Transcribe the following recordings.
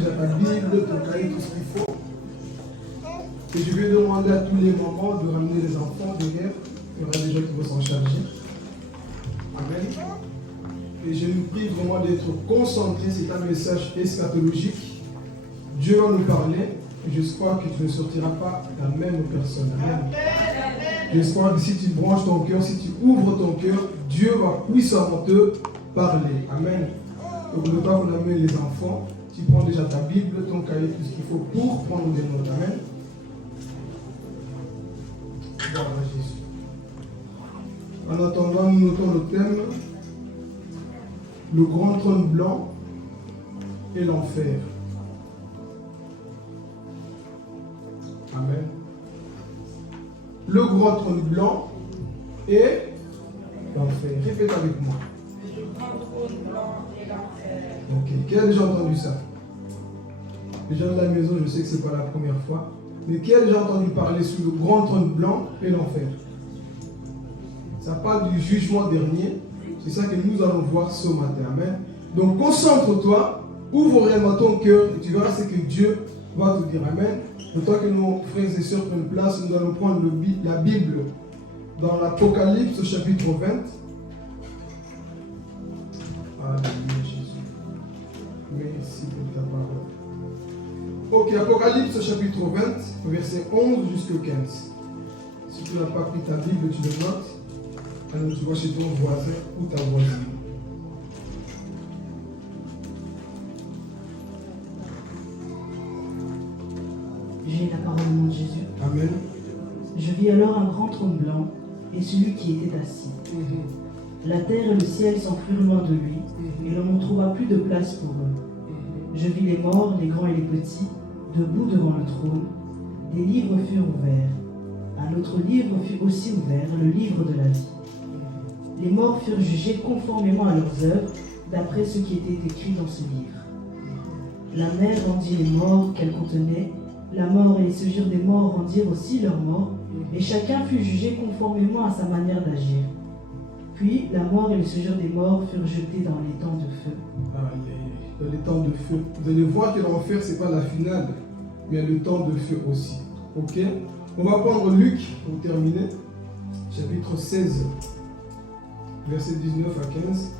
déjà ta Bible, ton cahier, tout ce qu'il faut. Et je vais demander à tous les mamans de ramener les enfants derrière. Il y aura des gens qui vont s'en charger. Amen. Et je nous prie vraiment d'être concentrés. C'est un message eschatologique. Dieu va nous parler. Et j'espère que tu ne sortiras pas la même personne. Amen. J'espère que si tu branches ton cœur, si tu ouvres ton cœur, Dieu va puissamment te parler. Amen. Donc ne pas qu'on amène les enfants. Tu prends déjà ta Bible, ton cahier, tout ce qu'il faut pour prendre des notes. Amen. Voilà Jésus. En attendant, nous notons le thème, le grand trône blanc et l'enfer. Amen. Le grand trône blanc et l'enfer. Répète avec moi. Le grand trône blanc et l'enfer. Ok. Qui a déjà entendu ça? Les gens de la maison, je sais que ce n'est pas la première fois. Mais qui a déjà entendu parler sur le grand trône blanc et l'enfer? Ça parle du jugement dernier. C'est ça que nous allons voir ce matin. Amen. Donc concentre-toi, ouvre vraiment ton cœur et tu verras ce que Dieu va te dire. Amen. Le temps que nos frères et sœurs prennent place, nous allons prendre la Bible dans l'Apocalypse chapitre 20. Alléluia Jésus. Merci pour ta parole. Ok, Apocalypse chapitre 20, verset 11 jusqu'au 15. Si tu n'as pas pris ta Bible, tu le notes. Alors tu vas chez ton voisin ou ta voisine. J'ai la parole au nom de Jésus. Amen. Je vis alors un grand trône blanc et celui qui était assis. La terre et le ciel s'enfuirent loin de lui, et l'on ne trouva plus de place pour eux. Je vis les morts, les grands et les petits, debout devant le trône. Des livres furent ouverts. Un autre livre fut aussi ouvert, le livre de la vie. Les morts furent jugés conformément à leurs œuvres, d'après ce qui était écrit dans ce livre. La mer rendit les morts qu'elle contenait. La mort et les séjours des morts rendirent aussi leurs morts, et chacun fut jugé conformément à sa manière d'agir. Puis la mort et le séjour des morts furent jetés dans les temps de feu. Dans les temps de feu. Vous allez voir que l'enfer, ce n'est pas la finale, mais le temps de feu aussi. Ok? On va prendre Luc pour terminer, chapitre 16, verset 19 à 15.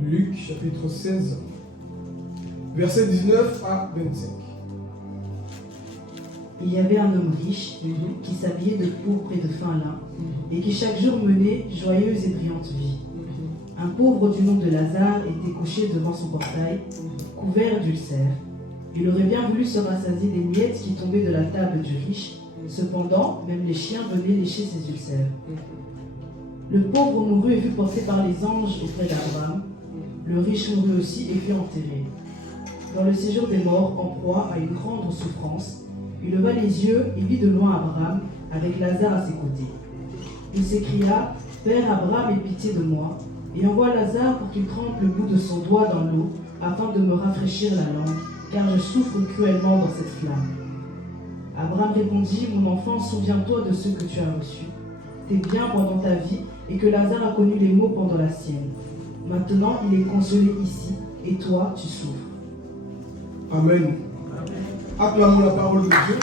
Luc, chapitre 16, verset 19 à 25. Il y avait un homme riche qui s'habillait de pourpre et de fin lin, et qui chaque jour menait joyeuse et brillante vie. Un pauvre du nom de Lazare était couché devant son portail, couvert d'ulcères. Il aurait bien voulu se rassasier des miettes qui tombaient de la table du riche. Cependant, même les chiens venaient lécher ses ulcères. Le pauvre mourut et fut porté par les anges auprès d'Abraham. Le riche mourut aussi et fut enterré. Dans le séjour des morts, en proie à une grande souffrance, il leva les yeux et vit de loin Abraham avec Lazare à ses côtés. Il s'écria, « Père Abraham, aie pitié de moi, et envoie Lazare pour qu'il trempe le bout de son doigt dans l'eau, afin de me rafraîchir la langue, car je souffre cruellement dans cette flamme. » Abraham répondit, « Mon enfant, souviens-toi de ce que tu as reçu. Tes biens pendant ta vie, et que Lazare a connu les maux pendant la sienne. Maintenant, il est consolé ici, et toi, tu souffres. » Amen. Acclamons la parole de Dieu.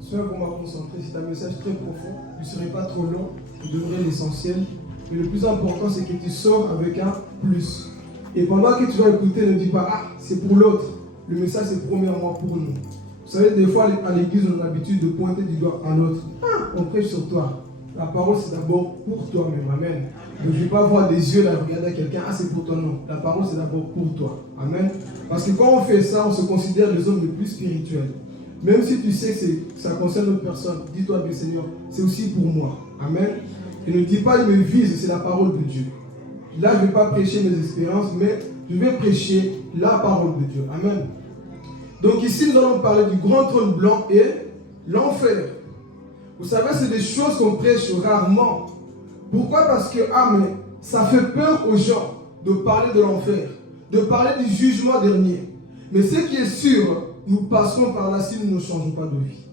Sois vraiment concentré, c'est un message très profond. Il ne serait pas trop long, il donnerait l'essentiel. Mais le plus important, c'est que tu sors avec un plus. Et pendant que tu vas écouter, ne dis pas, ah, c'est pour l'autre. Le message, c'est premièrement pour nous. Vous savez, des fois, à l'église, on a l'habitude de pointer du doigt à l'autre. Ah, on prêche sur toi. La parole, c'est d'abord pour toi-même. Amen. Donc, je ne vais pas avoir des yeux là, regarder quelqu'un. Ah, c'est pour toi, non. La parole, c'est d'abord pour toi. Amen. Parce que quand on fait ça, on se considère les hommes les plus spirituels. Même si tu sais que ça concerne d'autres personnes, dis-toi, bien Seigneur, c'est aussi pour moi. Amen. Et ne dis pas, il me vise, c'est la parole de Dieu. Là, je ne vais pas prêcher mes expériences, mais je vais prêcher la parole de Dieu. Amen. Donc ici, nous allons parler du grand trône blanc et l'enfer. Vous savez, c'est des choses qu'on prêche rarement. Pourquoi? Parce que, mais ça fait peur aux gens de parler de l'enfer, de parler du jugement dernier. Mais ce qui est sûr, nous passerons par là si nous ne changeons pas de vie.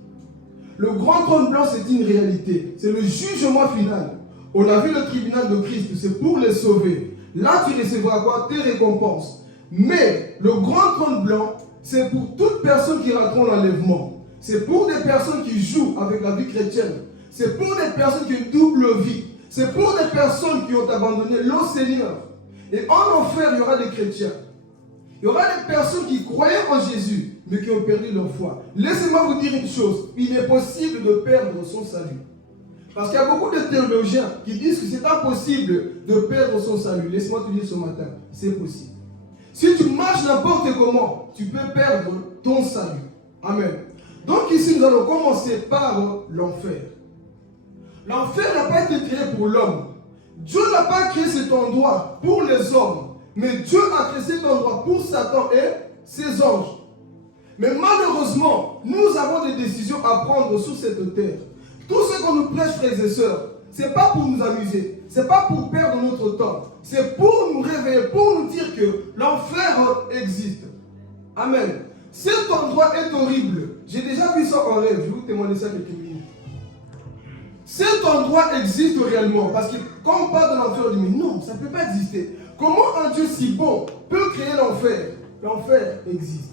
Le grand trône blanc, c'est une réalité. C'est le jugement final. On a vu le tribunal de Christ, c'est pour les sauver. Là, tu recevras quoi? Tes récompenses. Mais le grand trône blanc, c'est pour toute personne qui rateront l'enlèvement. C'est pour des personnes qui jouent avec la vie chrétienne. C'est pour des personnes qui ont une double vie. C'est pour des personnes qui ont abandonné le Seigneur. Et en enfer, il y aura des chrétiens. Il y aura des personnes qui croyaient en Jésus, mais qui ont perdu leur foi. Laissez-moi vous dire une chose. Il est possible de perdre son salut. Parce qu'il y a beaucoup de théologiens qui disent que c'est impossible de perdre son salut. Laisse-moi te dire ce matin, c'est possible. Si tu marches n'importe comment, tu peux perdre ton salut. Amen. Donc ici, nous allons commencer par l'enfer. L'enfer n'a pas été créé pour l'homme. Dieu n'a pas créé cet endroit pour les hommes. Mais Dieu a créé cet endroit pour Satan et ses anges. Mais malheureusement, nous avons des décisions à prendre sur cette terre. Tout ce qu'on nous prêche, frères et sœurs, ce n'est pas pour nous amuser. Ce n'est pas pour perdre notre temps. C'est pour nous réveiller, pour nous dire que l'enfer existe. Amen. Cet endroit est horrible. J'ai déjà vu ça en rêve. Je vais vous témoigner ça quelques minutes. Cet endroit existe réellement. Parce que quand on parle de l'enfer, on dit mais non, ça ne peut pas exister. Comment un Dieu si bon peut créer l'enfer? L'enfer existe.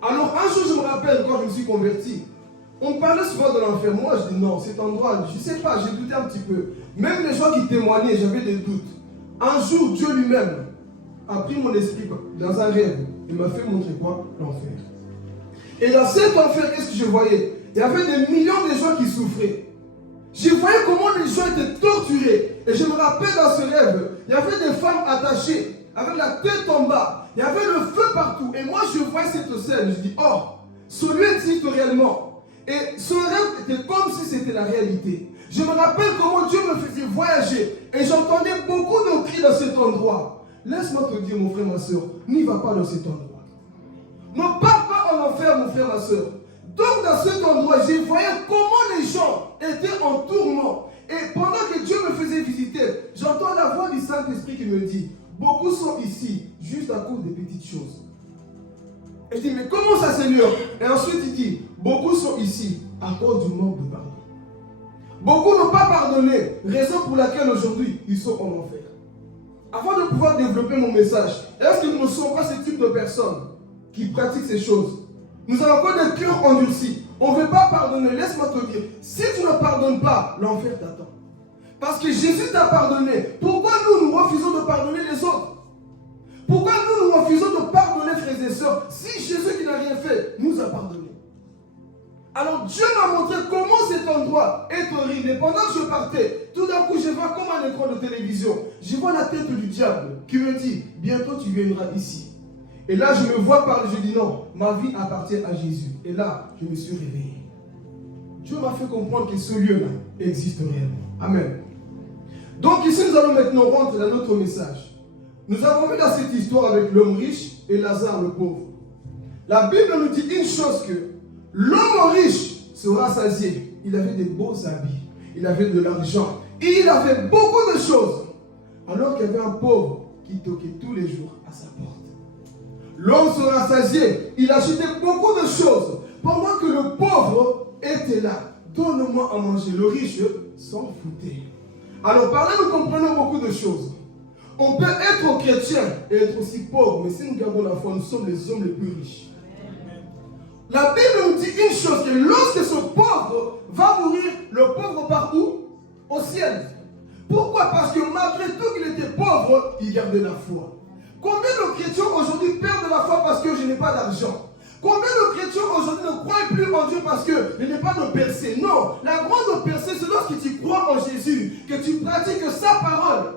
Alors un jour, je me rappelle quand je me suis converti, on parlait souvent de l'enfer. Moi, je dis non, cet endroit, je ne sais pas, j'ai douté un petit peu. Même les gens qui témoignaient, j'avais des doutes. Un jour, Dieu lui-même a pris mon esprit dans un rêve. Il m'a fait montrer quoi? L'enfer. Et dans cet enfer, qu'est-ce que je voyais? Il y avait des millions de gens qui souffraient. Je voyais comment les gens étaient torturés. Et je me rappelle dans ce rêve, il y avait des femmes attachées, avec la tête en bas. Il y avait le feu partout. Et moi, je voyais cette scène. Je dis, oh, celui existe réellement. Et ce rêve était comme si c'était la réalité. Je me rappelle comment Dieu me faisait voyager. Et j'entendais beaucoup de cris dans cet endroit. Laisse-moi te dire, mon frère, ma soeur, n'y va pas dans cet endroit. Ne pars pas en enfer, mon frère, ma soeur. Donc dans cet endroit, je voyais comment les gens étaient en tourment. Et pendant que Dieu me faisait visiter, j'entends la voix du Saint-Esprit qui me dit, beaucoup sont ici, juste à cause des petites choses. Et je dis, mais comment ça, Seigneur? Et ensuite il dit, beaucoup sont ici à cause du manque de pardon. Beaucoup n'ont pas pardonné, raison pour laquelle aujourd'hui ils sont en enfer. Avant de pouvoir développer mon message, est-ce que nous ne sommes pas ce type de personnes qui pratiquent ces choses? Nous avons encore des cœurs endurcis. On ne veut pas pardonner. Laisse-moi te dire, si tu ne pardonnes pas, l'enfer t'attend. Parce que Jésus t'a pardonné. Pourquoi nous refusons de pardonner les autres? Pourquoi nous refusons de pardonner, frères et sœurs, si Jésus qui n'a rien fait nous a pardonné? Alors Dieu m'a montré comment cet endroit est horrible. Et pendant que je partais, tout d'un coup je vois comme un écran de télévision. Je vois la tête du diable qui me dit, bientôt tu viendras ici. Et là, je me vois parler, je dis non, ma vie appartient à Jésus. Et là, je me suis réveillé. Dieu m'a fait comprendre que ce lieu-là existe réellement. Amen. Donc ici, nous allons maintenant rentrer dans notre message. Nous avons vu dans cette histoire avec l'homme riche et Lazare le pauvre. La Bible nous dit une chose que l'homme riche se rassasiait. Il avait des beaux habits, il avait de l'argent, et il avait beaucoup de choses. Alors qu'il y avait un pauvre qui toquait tous les jours à sa porte. L'homme se rassasiait, il achetait beaucoup de choses, pendant que le pauvre était là. Donne-moi à manger. Le riche s'en foutait. Alors par là, nous comprenons beaucoup de choses. On peut être chrétien et être aussi pauvre, mais si nous gardons la foi, nous sommes les hommes les plus riches. La Bible nous dit une chose, que lorsque ce pauvre va mourir, le pauvre part où? Au ciel. Pourquoi? Parce que malgré tout qu'il était pauvre, il gardait la foi. Combien de chrétiens aujourd'hui perdent la foi parce que je n'ai pas d'argent? Combien de chrétiens aujourd'hui ne croient plus en Dieu parce que je n'ai pas de percée? Non, la grande percée, c'est lorsque tu crois en Jésus, que tu pratiques sa parole.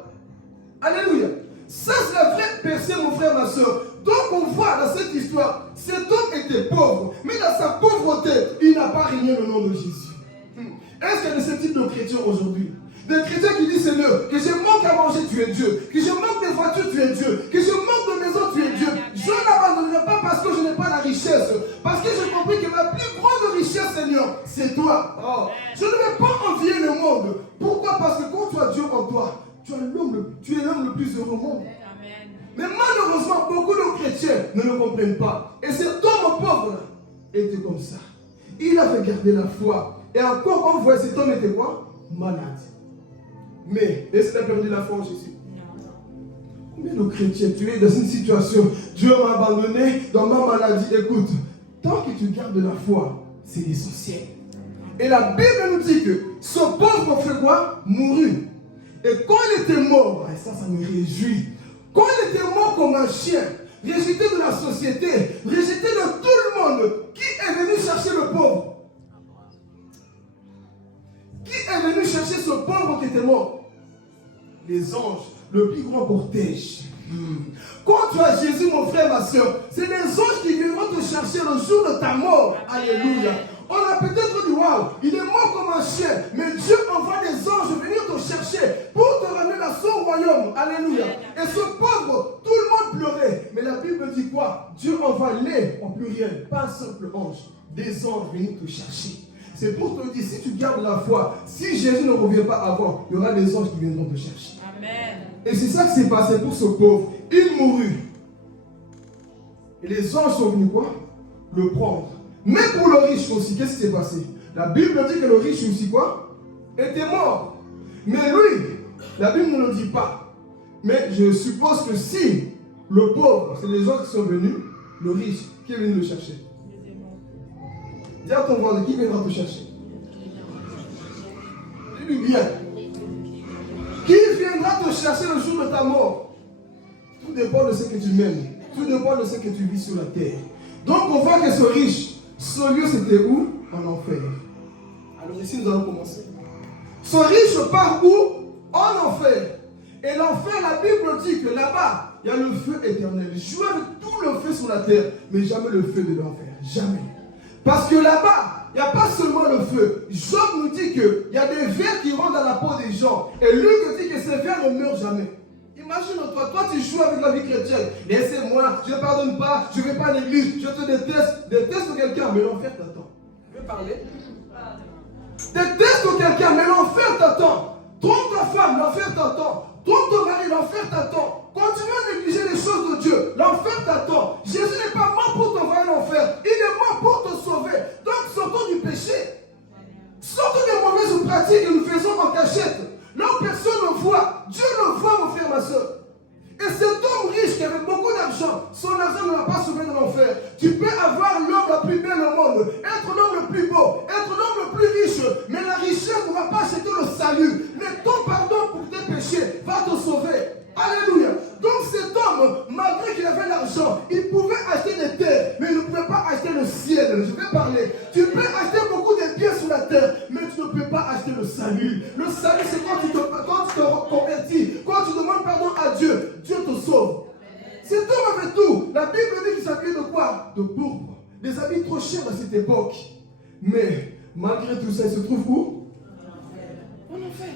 Alléluia. Ça, c'est la vraie percée, mon frère, ma soeur. Donc, on voit dans cette histoire, cet homme était pauvre, mais dans sa pauvreté, il n'a pas régné le nom de Jésus. Est-ce qu'il y a de ce type de chrétiens aujourd'hui? Des chrétiens qui disent, Seigneur, que je manque à manger, tu es Dieu. Que je manque de voiture, tu es Dieu. Que je manque de maison, tu es Dieu. Je n'abandonnerai pas parce que je n'ai pas la richesse. Parce que j'ai compris que ma plus grande richesse, Seigneur, c'est toi. Oh. Je ne vais pas envier le monde. Pourquoi? Parce que quand tu as Dieu en toi, tu es l'homme le plus heureux au monde. Amen. Mais malheureusement, beaucoup de chrétiens ne le comprennent pas. Et cet homme pauvre était comme ça. Il avait gardé la foi. Et encore, on voit cet homme était quoi? Malade. Mais, est-ce qu'il a perdu la foi en Jésus? Combien de chrétiens, tu es dans une situation, Dieu m'a abandonné dans ma maladie. Écoute, tant que tu gardes la foi, c'est l'essentiel. Et la Bible nous dit que ce pauvre fait quoi? Mourut. Et quand il était mort, et ça me réjouit. Quand il était mort comme un chien, rejeté de la société, rejeté de tout le monde, qui est venu chercher le pauvre? Qui est venu chercher ce pauvre qui était mort? Les anges, le plus grand cortège. Quand tu as Jésus, mon frère, ma soeur, c'est les anges qui viendront te chercher le jour de ta mort. Alléluia. On a peut-être dit, waouh, il est mort comme un chien, mais Dieu envoie des anges venir te chercher pour te ramener dans son royaume. Alléluia. Et ce pauvre, tout le monde pleurait. Mais la Bible dit quoi? Dieu envoie les, en pluriel, pas un simple ange, des anges venir te chercher. C'est pour te dire, si tu gardes la foi, si Jésus ne revient pas avant, il y aura des anges qui viendront te chercher. Amen. Et c'est ça qui s'est passé pour ce pauvre. Il mourut. Et les anges sont venus quoi? Le prendre. Mais pour le riche aussi, qu'est-ce qui s'est passé? La Bible dit que le riche aussi quoi? Était mort. Mais lui, la Bible ne le dit pas. Mais je suppose que si le pauvre, c'est les autres qui sont venus, le riche, qui est venu le chercher? Dis à ton voisin, qui viendra te chercher? Dis-lui bien. Qui viendra te chercher le jour de ta mort? Tout dépend de ce que tu mènes. Tout dépend de ce que tu vis sur la terre. Donc on voit que ce riche, ce lieu c'était où? En enfer. Alors ici nous allons commencer. Ce riche part où? En enfer. Et l'enfer, la Bible dit que là-bas, il y a le feu éternel. Joue avec tout le feu sur la terre, mais jamais le feu de l'enfer. Jamais. Parce que là-bas, il n'y a pas seulement le feu. Job nous dit qu'il y a des vers qui rentrent dans la peau des gens. Et Luc dit que ces vers ne meurent jamais. Imagine-toi, toi tu joues avec la vie chrétienne. Laissez-moi, je ne pardonne pas, je ne vais pas à l'église, je te déteste. Déteste quelqu'un, mais l'enfer t'attend. Tu veux parler? Déteste quelqu'un, mais l'enfer t'attend. Trompe ta femme, l'enfer t'attend. Trompe ton mari, l'enfer t'attend. Continue à négliger les choses de Dieu, l'enfer t'attend. Jésus n'est pas mort pour t'envoyer l'enfer, il est mort pour te sauver. Donc sortons du péché. Sortons des mauvaises pratiques que nous faisons en cachette. Là où personne ne voit, Dieu le voit, mon frère, ma soeur. Et cet homme riche qui avait beaucoup d'argent, son argent ne l'a pas sauvé de l'enfer. Tu peux avoir l'homme le plus bel au monde, être l'homme le plus beau, être l'homme le plus riche, mais la richesse ne va pas acheter le salut. Mais ton pardon pour tes péchés va te sauver. Alléluia. Donc cet homme, malgré qu'il avait l'argent, il pouvait acheter des terres, mais il ne pouvait pas acheter le ciel. Je vais parler. Tu peux acheter beaucoup de biens sur la terre, mais tu ne peux pas acheter le salut. Le salut, c'est quand tu te convertis, quand tu demandes pardon à Dieu, Dieu te sauve. Cet homme avait tout. La Bible dit qu'il s'habillait de quoi? De pourpre. Des habits trop chers à cette époque. Mais malgré tout ça, il se trouve où? En enfer.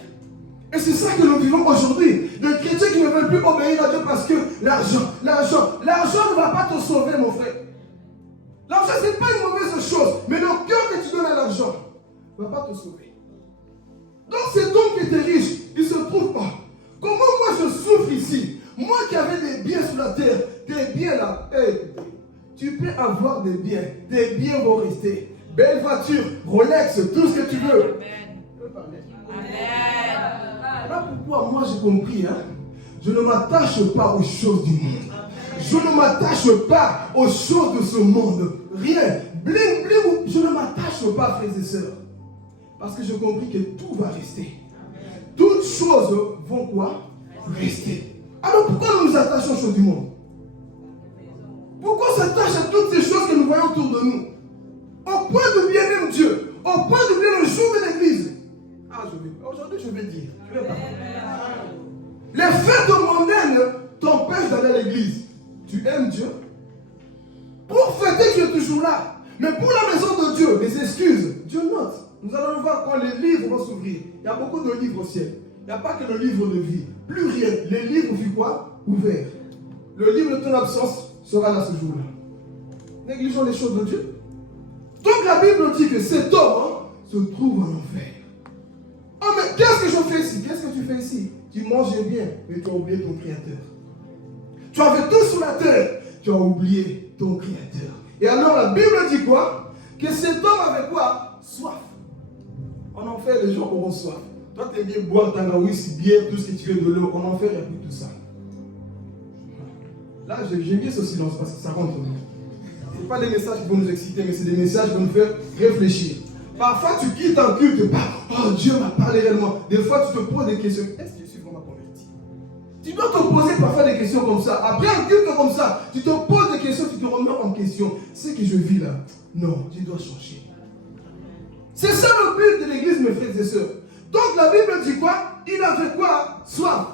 Et c'est ça que nous vivons aujourd'hui. Des chrétiens qui ne veulent plus obéir à Dieu parce que l'argent ne va pas te sauver, mon frère. L'argent, ce n'est pas une mauvaise chose, mais le cœur que tu donnes à l'argent ne va pas te sauver. Donc cet homme qui était riche, il se trouve pas. Comment moi je souffre ici? Moi qui avais des biens sur la terre, des biens là, tu peux avoir des biens vont rester. Belle voiture, Rolex, tout ce que tu veux. Amen. Voilà pourquoi moi j'ai compris, je ne m'attache pas aux choses du monde. Je ne m'attache pas aux choses de ce monde. Rien. Bling, bling, je ne m'attache pas, frères et sœurs. Parce que j'ai compris que tout va rester. Toutes choses vont quoi? Rester. Alors pourquoi nous nous attachons aux choses du monde? Pourquoi on s'attache à toutes ces choses que nous voyons autour de nous? Au point de bien aimer Dieu. Au point de bien le jour de l'église. Aujourd'hui je vais dire. Les fêtes mondaines t'empêchent d'aller à l'église. Tu aimes Dieu? Pour fêter, tu es toujours là. Mais pour la maison de Dieu, les excuses, Dieu note. Nous allons le voir quand les livres vont s'ouvrir. Il y a beaucoup de livres au ciel. Il n'y a pas que le livre de vie. Plus rien. Les livres furent quoi? Ouverts. Le livre de ton absence sera là ce jour-là. Négligeons les choses de Dieu. Donc la Bible dit que cet homme se trouve en enfer. Oh mais qu'est-ce que je fais ici? Qu'est-ce que tu fais ici? Tu manges bien, mais tu as oublié ton Créateur. Tu avais tout sur la terre, tu as oublié ton Créateur. Et alors la Bible dit quoi? que cet homme avait quoi? Soif. En enfer, les gens auront soif. Toi, tu aimes bien boire tangaouis, bière, tout ce que tu veux de l'eau. En enfer, il n'y a plus tout ça. Là, j'aime bien ce silence parce que ça rentre. Ce n'est pas des messages qui vont nous exciter, mais c'est des messages qui vont nous faire réfléchir. Parfois, tu quittes un culte et pas, oh Dieu m'a parlé réellement. Des fois, tu te poses des questions. Est-ce que je suis vraiment converti? Tu dois te poser parfois des questions comme ça. Après un culte comme ça, tu te poses des questions, tu te remets en question. Ce que je vis là, non, tu dois changer. C'est ça le but de l'église, mes frères et sœurs. Donc la Bible dit quoi? Il avait quoi? Soif.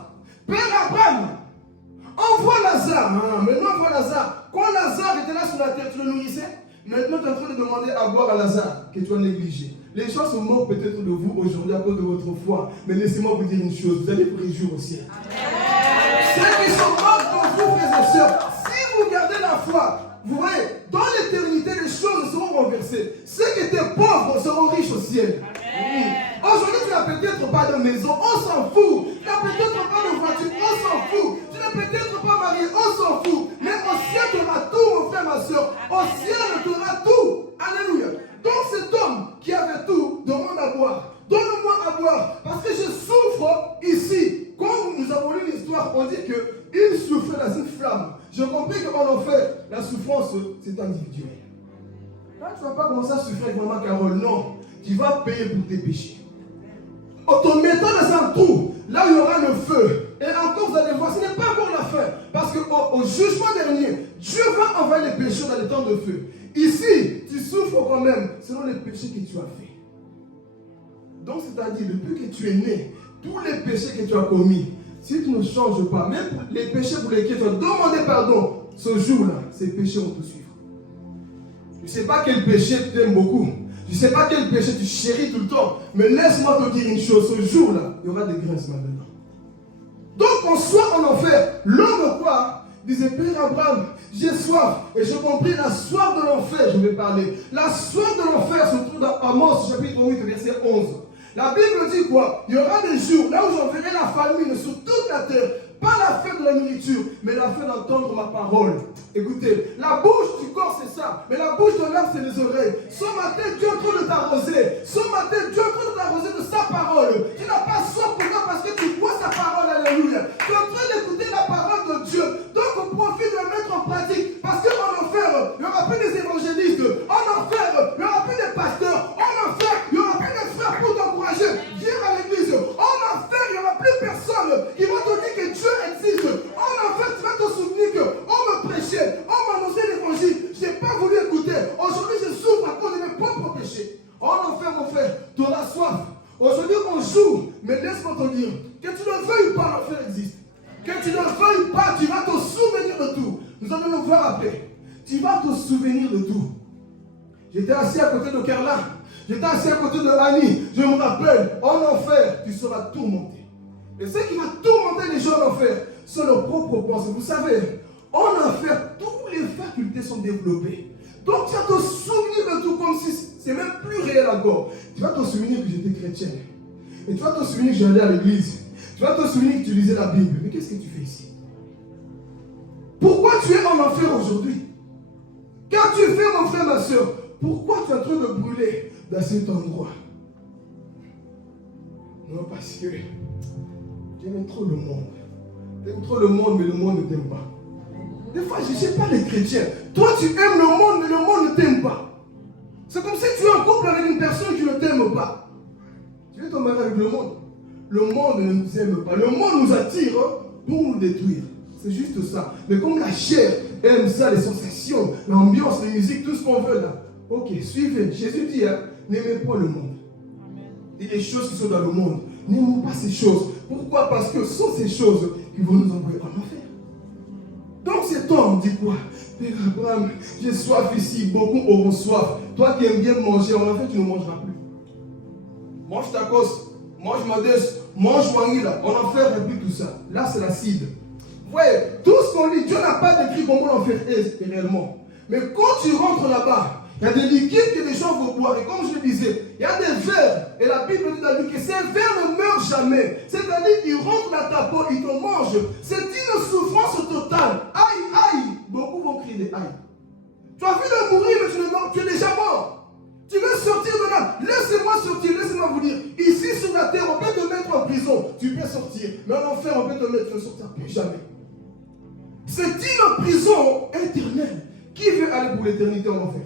Père Abraham, envoie Lazare. Maintenant, envoie Lazare. Quand Lazare était là sur la terre, tu le nourrissais? Maintenant, tu es en train de demander à boire à Lazare, que tu as négligé. Les gens se moquent peut-être de vous aujourd'hui à cause de votre foi. Mais laissez-moi vous dire une chose, vous allez vous réjouir au ciel. Ceux qui se moquent de vous, frères et sœurs, si vous gardez la foi, vous voyez, dans l'éternité, les choses seront renversées. Ceux qui étaient pauvres seront riches au ciel. Aujourd'hui, tu n'as peut-être pas de maison, on s'en fout. Tu n'as peut-être pas de voiture, on s'en fout. Tu n'es peut-être pas marié, on s'en fout. Mais au ciel, tu auras tout, mon frère, ma soeur. Au ciel, tu auras tout. Alléluia. Donc cet homme qui avait tout, demande à boire. Donne-moi à boire, parce que je souffre ici. Quand nous avons lu l'histoire, on dit qu'il souffrait dans une flamme. Je compris qu'en enfer, la souffrance, c'est individuel. Là, tu ne vas pas commencer à souffrir avec maman Carole, non. Tu vas payer pour tes péchés. En te mettant dans un trou, là où il y aura le feu. Et encore, vous allez voir, ce n'est pas encore la fin. Parce qu'au jugement dernier, Dieu va envoyer les pécheurs dans les temps de feu. Ici, tu souffres quand même selon les péchés que tu as faits. Donc, c'est-à-dire, depuis que tu es né, tous les péchés que tu as commis, si tu ne changes pas, même les péchés pour lesquels tu as demandé pardon, ce jour-là, ces péchés vont te suivre. Je ne sais pas quel péché tu aimes beaucoup. Je ne sais pas quel péché tu chéris tout le temps. Mais laisse-moi te dire une chose. Ce jour-là, il y aura des grincements dedans. Donc, qu'on soit en enfer, l'homme quoi disait, Père Abraham, j'ai soif. Et je compris la soif de l'enfer, je vais parler. La soif de l'enfer se trouve dans Amos, chapitre 8, verset 11. La Bible dit quoi? Il y aura des jours là où j'enverrai la famine sur toute la terre. Pas la faim de la nourriture, mais la faim d'entendre ma parole. Écoutez, la bouche du corps c'est ça, mais la bouche de l'âme c'est les oreilles. Ce matin, Dieu est en train de t'arroser. Ce matin, Dieu est en train de t'arroser de sa parole. Tu n'as pas soif pour toi parce que tu bois sa parole, alléluia. Tu es en train d'écouter la parole de Dieu. Donc on profite de la mettre en pratique. Parce qu'en enfer, il n'y aura plus des évangélistes. En enfer, il n'y aura plus des pasteurs. En enfer, il n'y aura plus des frères pour t'encourager. Viens à l'église. En enfer, il n'y aura plus personne qui va te dire que Dieu existe. En enfer, tu vas te souvenir qu'on me prêchait, on m'annonçait l'évangile. Je n'ai pas voulu écouter. Aujourd'hui, je souffre à cause de mes propres péchés. En enfer, mon frère, tu auras soif. Aujourd'hui, on joue. Mais laisse-moi te dire, que tu ne veuilles pas, l'enfer existe. Que tu ne veuilles pas, tu vas te souvenir de tout. Nous allons le voir après. Tu vas te souvenir de tout. J'étais assis à côté de Carla. J'étais assis à côté de Annie. Je me rappelle, en enfer, tu seras tourmenté. Et ce qui va tourmenter les gens en enfer, c'est leur propre pensée. Vous savez, en enfer, toutes les facultés sont développées. Donc tu vas te souvenir de tout comme si c'est même plus réel encore. Tu vas te souvenir que j'étais chrétien. Et tu vas te souvenir que j'allais à l'église. Tu vas te souvenir que tu lisais la Bible. Mais qu'est-ce que tu fais ici? Pourquoi tu es en enfer aujourd'hui? Quand tu fais, mon frère, ma soeur, pourquoi tu es en train de brûler dans cet endroit? Non, parce que tu aimes trop le monde. Tu aimes trop le monde, mais le monde ne t'aime pas. Des fois, je ne sais pas les chrétiens. Toi, tu aimes le monde, mais le monde ne t'aime pas. C'est comme si tu es en couple avec une personne qui ne t'aime pas. Tu veux te marier avec le monde. Le monde ne nous aime pas. Le monde nous attire pour nous détruire. C'est juste ça. Mais comme la chair aime ça, les sensations, l'ambiance, les musiques, tout ce qu'on veut là. Ok, suivez. Jésus dit, n'aimez pas le monde. Et les choses qui sont dans le monde. N'aimons pas ces choses. Pourquoi? Parce que ce sont ces choses qui vont nous envoyer en enfer. Donc cet homme dit quoi? Père Abraham, j'ai soif ici, beaucoup auront soif. Toi qui aimes bien manger, en enfer tu ne mangeras plus. Mange tacos, mange modeste, mange wanguila. En enfer, il n'y a plus tout ça. Là c'est l'acide. Vous voyez, tout ce qu'on lit, Dieu n'a pas décrit comment l'enfer est réellement. Mais quand tu rentres là-bas, il y a des liquides que les gens vont boire. Et comme je le disais, il y a des vers. Et la Bible dit dans lui que ces vers ne meurent jamais. C'est-à-dire qu'ils rentrent dans ta peau, ils te mangent. C'est une souffrance totale. Aïe, aïe. Beaucoup vont crier des aïe. Tu as vu de mourir, mais tu es déjà mort. Tu veux sortir de là? Laissez-moi sortir, laissez-moi vous dire. Ici sur la terre, on peut te mettre en prison. Tu peux sortir. Mais en enfer, on peut te mettre, tu ne sortiras plus jamais. C'est une prison éternelle. Qui veut aller pour l'éternité en enfer?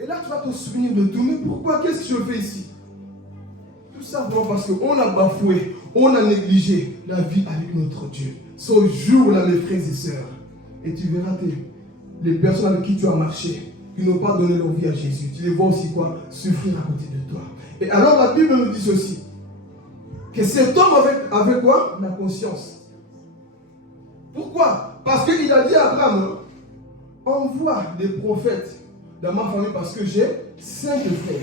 Et là, tu vas te souvenir de tout. Mais pourquoi? Qu'est-ce que je fais ici? Tout simplement parce qu'on a bafoué, on a négligé la vie avec notre Dieu. Ce jour-là, mes frères et sœurs, et tu verras les personnes avec qui tu as marché, qui n'ont pas donné leur vie à Jésus. Tu les vois aussi quoi? Souffrir à côté de toi. Et alors la Bible nous dit ceci, que cet homme avait quoi? La conscience. Pourquoi? Parce qu'il a dit à Abraham, envoie des prophètes dans ma famille parce que j'ai 5 frères.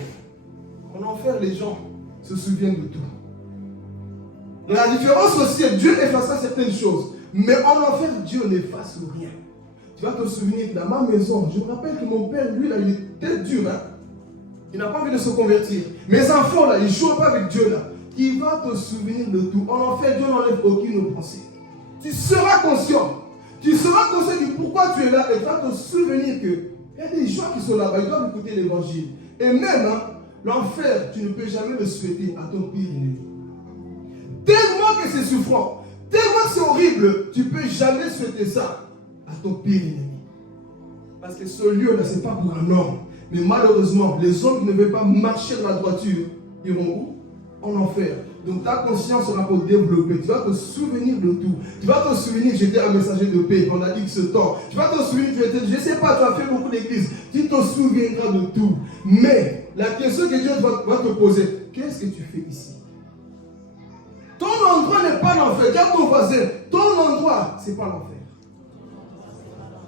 En enfer, les gens se souviennent de tout. La différence aussi, Dieu efface certaines choses. Mais en enfer, Dieu n'efface rien. Tu vas te souvenir que dans ma maison, je me rappelle que mon père, lui, là, il était dur. Hein? Il n'a pas envie de se convertir. Mes enfants, là, ils ne jouent pas avec Dieu, là. Il va te souvenir de tout. En enfer, Dieu n'enlève aucune pensée. Tu seras conscient. Tu seras conscient de pourquoi tu es là et tu vas te souvenir que il y a des gens qui sont là-bas, ils doivent écouter l'évangile. Et même, hein, l'enfer, tu ne peux jamais le souhaiter à ton pire ennemi. Tellement que c'est souffrant, tellement que c'est horrible, tu ne peux jamais souhaiter ça à ton pire ennemi. Parce que ce lieu-là, ce n'est pas pour un homme. Mais malheureusement, les hommes qui ne veulent pas marcher dans la droiture, iront où? En enfer. Donc ta conscience sera pour développer. Tu vas te souvenir de tout. Tu vas te souvenir que j'étais un messager de paix pendant X temps. Tu vas te souvenir que j'étais, je ne sais pas, tu as fait beaucoup d'églises. Tu te souviendras de tout. Mais la question que Dieu va te poser, qu'est-ce que tu fais ici? Ton endroit n'est pas l'enfer. Dis à ton voisin, ton endroit, ce n'est pas l'enfer.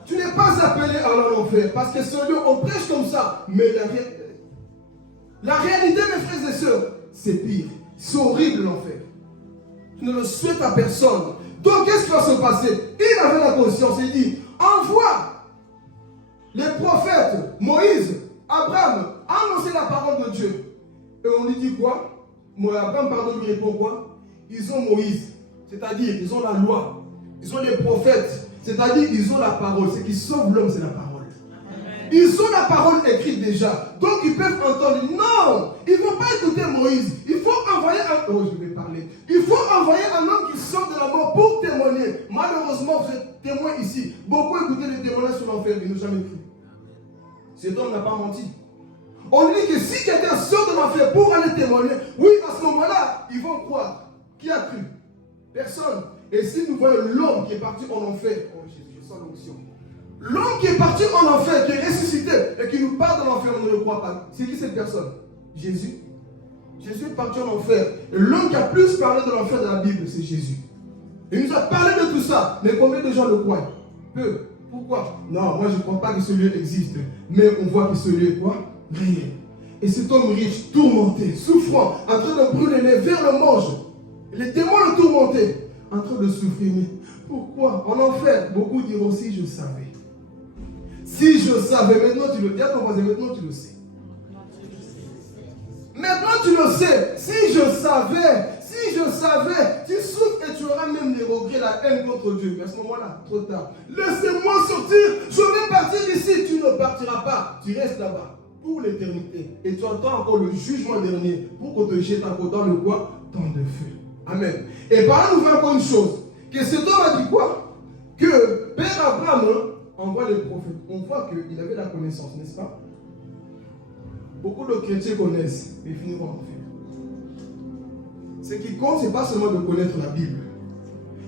Tu n'es pas appelé à l'enfer. Parce que ce lieu, on prêche comme ça. Mais la réalité, mes frères et sœurs, c'est pire. C'est horrible l'enfer. Tu ne le souhaites à personne. Donc qu'est-ce qui va se passer? Il avait la conscience et il dit, envoie les prophètes, Moïse, Abraham, annoncer la parole de Dieu. Et on lui dit quoi? Abraham, pardon, lui répond quoi? Ils ont Moïse, c'est-à-dire ils ont la loi. Ils ont les prophètes, c'est-à-dire ils ont la parole. Ce qui sauve l'homme, c'est la parole. Ils ont la parole écrite déjà. Donc ils peuvent entendre. Non, ils ne vont pas écouter Moïse. Il faut envoyer un... Oh, je vais parler. Il faut envoyer un homme qui sort de la mort pour témoigner. Malheureusement, vous êtes témoins ici. Beaucoup écoutaient les témoignages sur l'enfer, ils n'ont jamais cru. Cet homme n'a pas menti. On dit que si quelqu'un sort de l'enfer pour aller témoigner, oui, à ce moment-là, ils vont croire. Qui a cru? Personne. Et si nous voyons l'homme qui est parti en enfer, oh Jésus, je sens l'onction. L'homme qui est parti en enfer, qui est ressuscité et qui nous parle de l'enfer, on ne le croit pas. C'est qui cette personne? Jésus. Jésus est parti en enfer. Et l'homme qui a plus parlé de l'enfer de la Bible, c'est Jésus. Il nous a parlé de tout ça. Mais combien de gens le croient? Peu. Pourquoi? Non, moi je ne crois pas que ce lieu existe. Mais on voit que ce lieu est quoi? Réel. Et cet homme riche, tourmenté, souffrant, en train de brûler les vers le mangent. Les démons le tourmentaient, en train de souffrir. Mais pourquoi? En enfer, beaucoup diront si je savais. Si je savais, maintenant tu le dis à ton voisin, maintenant tu le sais. Maintenant tu le sais. Si je savais, tu souffres et tu auras même les regrets, la haine contre Dieu. Mais à ce moment-là, trop tard. Laissez-moi sortir, je vais partir d'ici. Tu ne partiras pas, tu restes là-bas pour l'éternité. Et tu attends encore le jugement dernier pour qu'on te jette encore dans le quoi? Dans le feu. Amen. Et par là, nous voyons encore une chose. Que cet homme a dit quoi? Que Père Abraham envoie les prophètes. On voit qu'il avait la connaissance, n'est-ce pas? Beaucoup de chrétiens connaissent, mais ils finiront en enfer. Ce qui compte, ce n'est pas seulement de connaître la Bible.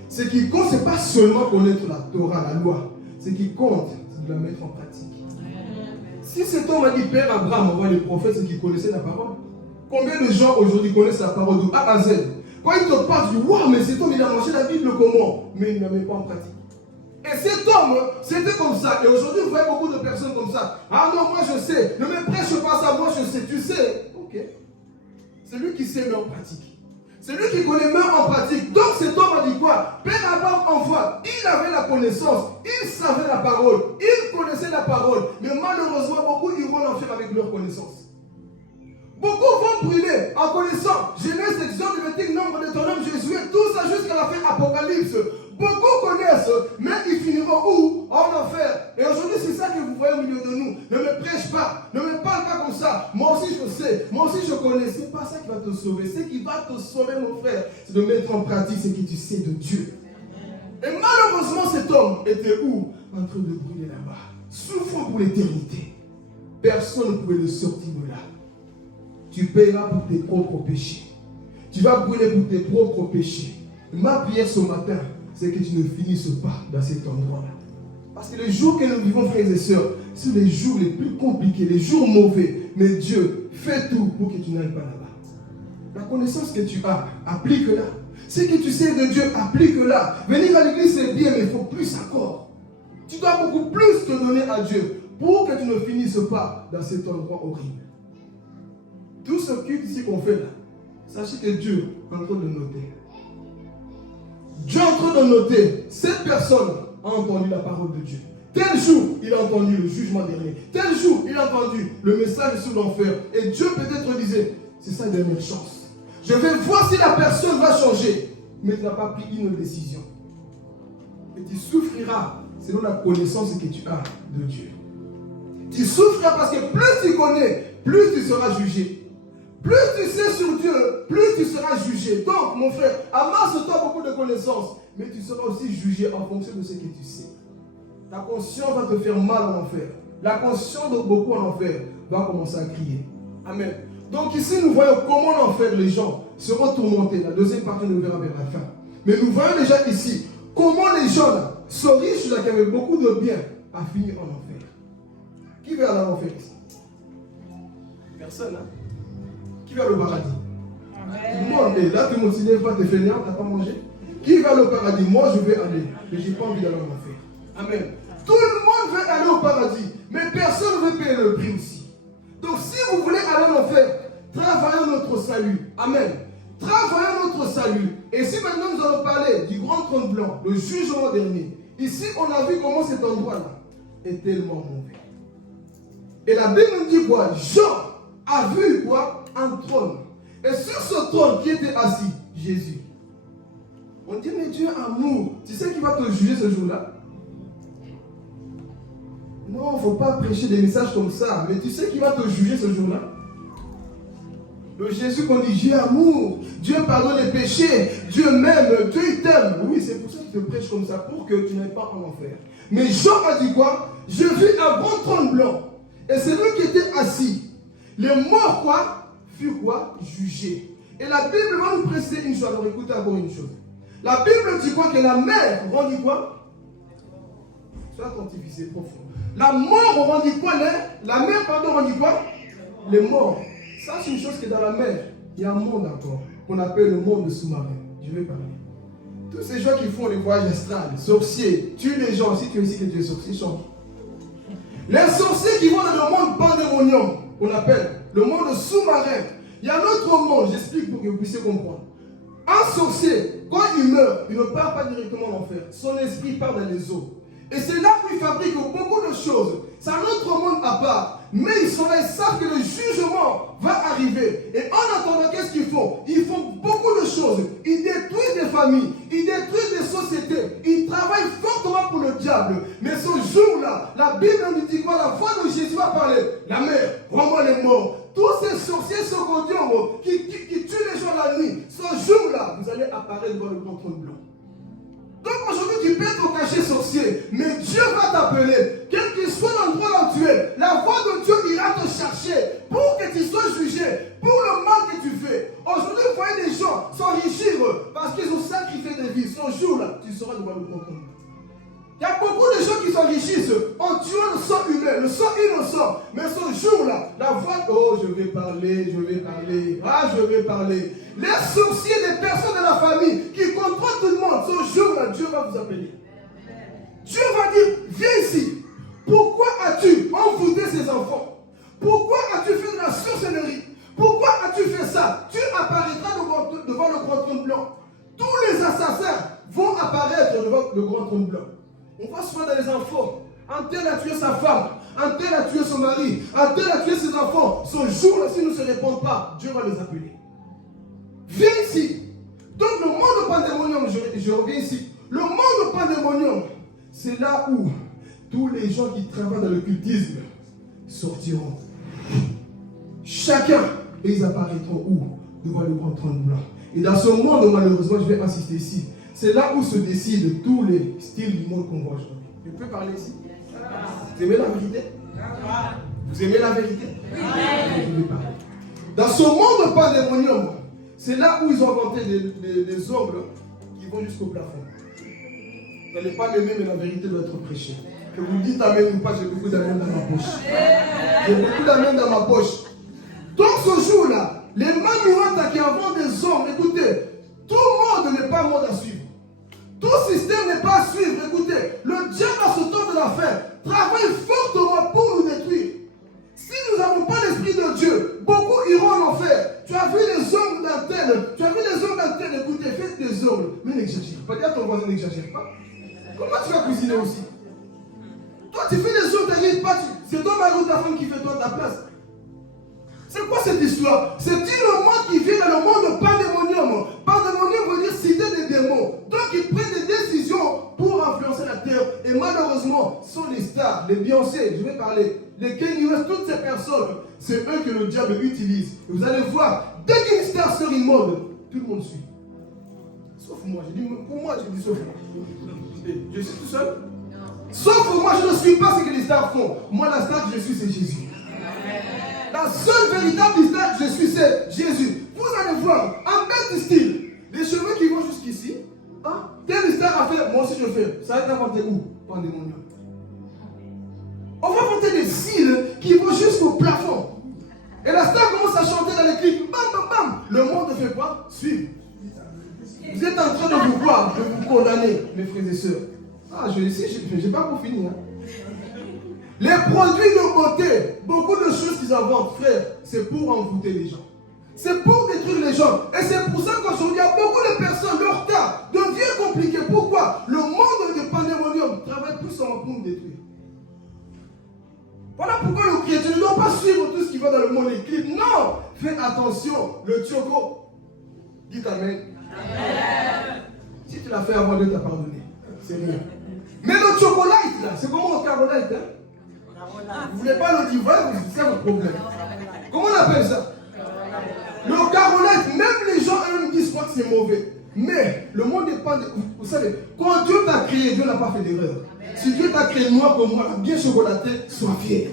Ce qui compte, ce n'est pas seulement connaître la Torah, la loi. Ce qui compte, c'est de la mettre en pratique. Si cet homme a dit Père Abraham envoie les prophètes, c'est qu'il connaissait la parole. Combien de gens aujourd'hui connaissent la parole de A à Z? Quand il te parle, tu dis waouh, mais cet homme il a mangé la Bible comment? Mais il ne la met pas en pratique. Et cet homme, c'était comme ça. Et aujourd'hui, vous voyez beaucoup de personnes comme ça. Ah non, moi je sais. Ne me prêche pas ça, moi je sais. Tu sais. Ok. C'est lui qui sait, mais en pratique. C'est lui qui connaît, mais en pratique. Donc cet homme a dit quoi? Père Abraham envoie. Il avait la connaissance. Il savait la parole. Il connaissait la parole. Mais malheureusement, beaucoup iront l'enfer avec leur connaissance. Beaucoup vont brûler en connaissant Genèse, Exode, Lévitique, Nombre, Deutéronome, Josué, tout ça jusqu'à la fin Apocalypse. Beaucoup connaissent, mais ils finiront où? En enfer. Et aujourd'hui, c'est ça que vous voyez au milieu de nous. Ne me prêche pas, ne me parle pas comme ça. Moi aussi, je sais, moi aussi, je connais. Ce n'est pas ça qui va te sauver. Ce qui va te sauver, mon frère, c'est de mettre en pratique ce que tu sais de Dieu. Et malheureusement, cet homme était où? En train de brûler là-bas, souffrant pour l'éternité. Personne ne pouvait le sortir de là. Tu paieras pour tes propres péchés. Tu vas brûler pour tes propres péchés. Ma prière ce matin, c'est que tu ne finisses pas dans cet endroit-là. Parce que les jours que nous vivons, frères et sœurs, sont les jours les plus compliqués, les jours mauvais. Mais Dieu fait tout pour que tu n'ailles pas là-bas. La connaissance que tu as, applique-la. Ce que tu sais de Dieu, applique-la. Venir à l'église, c'est bien, mais il faut plus encore. Tu dois beaucoup plus te donner à Dieu pour que tu ne finisses pas dans cet endroit horrible. Tout ce culte ici qu'on fait là, sachez que Dieu est en train de noter. Dieu est en train de noter. Cette personne a entendu la parole de Dieu. Tel jour, il a entendu le jugement dernier. Tel jour, il a entendu le message sur l'enfer. Et Dieu peut-être disait, c'est sa dernière chance. Je vais voir si la personne va changer. Mais tu n'as pas pris une décision. Et tu souffriras selon la connaissance que tu as de Dieu. Tu souffriras parce que plus tu connais, plus tu seras jugé. Plus tu sais sur Dieu, plus tu seras jugé. Donc, mon frère, amasse-toi beaucoup de connaissances, mais tu seras aussi jugé en fonction de ce que tu sais. Ta conscience va te faire mal en enfer. La conscience de beaucoup en enfer va commencer à crier. Amen. Donc ici, nous voyons comment en enfer les gens seront tourmentés. La deuxième partie, nous verra vers la fin. Mais nous voyons déjà ici comment les gens là, sont riches, là, qui avaient beaucoup de biens, à finir en enfer. Qui va aller en enfer ici? Personne, hein? Qui va au paradis? Tout le monde est là, tout le monde ne pas te fainéant, tu n'as pas mangé. Qui va au paradis? Moi, je vais aller, mais je n'ai pas envie d'aller en enfer. Amen. Tout le monde veut aller au paradis, mais personne ne veut payer le prix aussi. Donc, si vous voulez aller en enfer, travaillons notre salut. Amen. Travaillons notre salut. Et si maintenant nous allons parler du grand trône blanc, le jugement dernier, ici, on a vu comment cet endroit-là est tellement mauvais. Et la Bible nous dit quoi? Jean a vu quoi? Un trône. Et sur ce trône qui était assis, Jésus. On dit, mais Dieu amour, tu sais qui va te juger ce jour-là? Non, il ne faut pas prêcher des messages comme ça. Mais tu sais qui va te juger ce jour-là? Le Jésus qu'on dit, Dieu amour, Dieu pardonne les péchés, Dieu m'aime, Dieu t'aime. Oui, c'est pour ça qu'il te prêche comme ça, pour que tu n'ailles pas en enfer. Mais Jean a dit quoi? Je vis un grand trône blanc. Et c'est lui qui était assis. Les morts, quoi? Furent quoi? Jugés. Et la Bible va nous préciser une chose. Alors écoutez encore une chose. La Bible dit quoi? Que la mer rendit quoi? Sois attentif, c'est profond. La mort rendit quoi? La mer, pardon, rendit quoi? Les morts. Ça, c'est une chose que dans la mer, il y a un monde encore, qu'on appelle le monde sous-marin. Je vais parler. Tous ces gens qui font les voyages astrales, sorciers, tuent les gens. Si tu es ici que tu es sorcier, change. Les sorciers qui vont dans le monde pandémonium, qu'on appelle le monde sous-marin. Il y a un autre monde, j'explique pour que vous puissiez comprendre. Un sorcier, quand il meurt, il ne part pas directement en enfer. Son esprit part dans les eaux. Et c'est là où il fabrique beaucoup de choses. C'est un autre monde à part. Mais ils sont là, ils savent que le jugement va arriver. Et en attendant, qu'est-ce qu'ils font? Ils font beaucoup de choses. Ils détruisent des familles. Ils détruisent des sociétés. Ils travaillent fortement pour le diable. Mais ce jour-là, la Bible nous dit quoi? La voix de Jésus va parler. La mer, rends-moi les morts. Tous ces sorciers secondaires qui tuent les gens la nuit. Ce jour-là, vous allez apparaître devant le grand trône blanc. Donc aujourd'hui, tu peux te cacher sorcier, mais Dieu va t'appeler. Quel qu'il soit l'endroit où tu es, la voix de Dieu ira te chercher pour que tu sois jugé, pour le mal que tu fais. Aujourd'hui, vous voyez des gens s'enrichir parce qu'ils ont sacrifié des vies. Ce jour-là, tu seras devant le grand trône. Il y a beaucoup de gens qui s'enrichissent en tuant le sang humain, le sang innocent. Mais ce jour-là, la voix, oh, je vais parler, je vais parler. Les sorciers des personnes de la famille qui contrôlent tout le monde, ce jour-là, Dieu va vous appeler. Dieu va dire, viens ici. Pourquoi as-tu envoûté ces enfants? Pourquoi as-tu fait de la sorcellerie? Pourquoi as-tu fait ça? Tu apparaîtras devant le grand trône blanc. Tous les assassins vont apparaître devant le grand trône blanc. On va se faire dans les enfants. Un tel a tué sa femme. Un tel a tué son mari. Un tel a tué ses enfants. Ce jour-là, s'ils ne se répondent pas, Dieu va les appeler. Viens ici. Donc le monde pandémonium, je reviens ici. Le monde pandémonium, c'est là où tous les gens qui travaillent dans l'occultisme sortiront. Chacun, et ils apparaîtront où? Devant le grand trône blanc. Et dans ce monde, malheureusement, je vais insister ici, c'est là où se décident tous les styles du monde qu'on voit aujourd'hui. Je peux parler ici? Vous aimez la vérité? Vous aimez la vérité? Oui. Dans ce monde pandémonium, c'est là où ils ont inventé des ongles qui vont jusqu'au plafond. Vous n'allez pas m'aimer, mais la vérité doit être prêchée. Que vous dites amen ou pas, j'ai beaucoup d'amen dans ma poche. J'ai beaucoup d'amen dans ma poche. Donc ce jour-là, les Manuata qui inventent des ongles, écoutez, tout le monde n'est pas mode à suivre. Tout système n'est pas à suivre. Écoutez, le diable à ce temps de la fin travaille fortement pour nous détruire. Si nous n'avons pas l'esprit de Dieu, beaucoup iront en enfer. Tu as vu les ongles d'antenne, tu as vu les ongles d'antenne, écoutez, faites des ongles, mais n'exagère pas. Dis à ton voisin, n'exagère pas. Comment tu vas cuisiner aussi? Toi, tu fais des ongles, t'inquiète pas, c'est ton mari ou ta femme qui fait toi ta place. C'est quoi cette histoire? C'est une monde qui vit dans le monde pandémonium. Pandémonium veut dire cité des démons. Donc ils prennent des décisions pour influencer la terre. Et malheureusement, ce sont les stars, les Beyoncé, je vais parler, les Kanye West, toutes ces personnes, c'est eux que le diable utilise. Et vous allez voir, dès qu'une star sort une mode, tout le monde suit. Sauf moi, j'ai dit, pour moi, j'ai dit sauf moi. Je suis tout seul. Sauf pour moi, je ne suis pas ce que les stars font. Moi, la star que je suis, c'est Jésus. La seule véritable star que je suis, c'est Jésus. Vous allez voir, un bête style, les cheveux qui vont jusqu'ici, hein, tel star a fait, moi aussi je fais. Ça va être inventé où? Pandémonium. On va inventer des styles qui vont jusqu'au plafond. Et la star commence à chanter dans les clips. Bam, bam, bam. Le monde fait quoi? Suivre. Vous êtes en train de vous voir, de vous condamner, mes frères et sœurs. Ah, je n'ai pas pour finir. Hein. Les produits de beauté, beaucoup de choses qu'ils inventent, frère, c'est pour envoûter les gens. C'est pour détruire les gens. Et c'est pour ça qu'aujourd'hui, il y a beaucoup de personnes, leur cas devient compliqué. Pourquoi? Le monde de pandémonium travaille plus pour nous détruire. Voilà pourquoi le chrétien ne doit pas suivre tout ce qui va dans le monde des clips. Non! Fais attention, le tchoko. Dites amen. Amen. Si tu l'as fait avant, Dieu t'a pardonné. C'est rien. Mais le chocolat, là, c'est comment au Caroline, hein? Vous ne voulez pas le livrer, c'est ça votre problème. Comment on appelle ça? Le Caroline, même les gens eux disent que c'est mauvais. Mais le monde dépend de... Vous savez, quand Dieu t'a créé, Dieu n'a pas fait d'erreur. Si Dieu t'a créé noir comme moi, bien chocolaté, sois fier.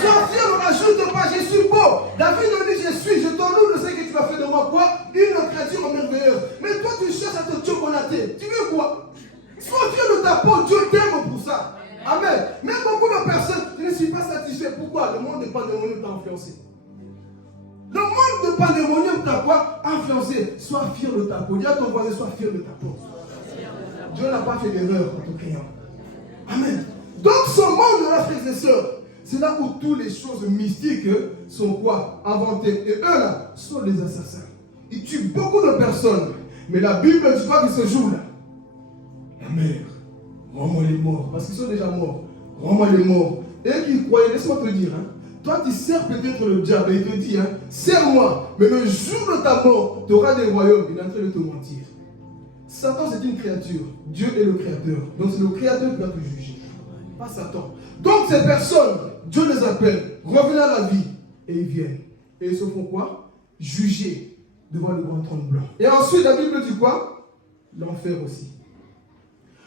Sois fier, ne rajoute pas, je suis beau. David nous dit, je te loue de ce que tu as fait de moi, quoi? Une créature merveilleuse. Mais toi, tu cherches à te chocolater. Tu veux quoi? Sois fier de ta peau, Dieu t'aime pour ça. Amen. Mais beaucoup de personnes, je ne suis pas satisfait. Pourquoi? Le monde de pandémonium t'a influencé. Le monde de pandémonium t'a quoi? Influencé. Sois fier de ta peau. Dis à ton voisin, sois fier de ta peau. Dieu n'a pas fait d'erreur en te créant. Amen. Donc ce monde, là, frères et sœurs, c'est là où toutes les choses mystiques sont quoi? Inventées. Et eux là, sont les assassins. Ils tuent beaucoup de personnes. Mais la Bible dit pas que ce jour-là, la mère, rends-moi les morts. Parce qu'ils sont déjà morts. Rends-moi les morts. Et qui croyaient, laisse-moi te dire, hein, toi tu sers peut-être le diable et il te dit, hein, sers-moi. Mais le jour de ta mort, tu auras des royaumes. Il est en train de te mentir. Satan c'est une créature. Dieu est le créateur. Donc c'est le créateur qui va te juger. Pas Satan. Donc ces personnes, Dieu les appelle, revenez à la vie. Et ils viennent. Et ils se font quoi? Juger devant le grand trône blanc. Et ensuite la Bible dit quoi? L'enfer aussi.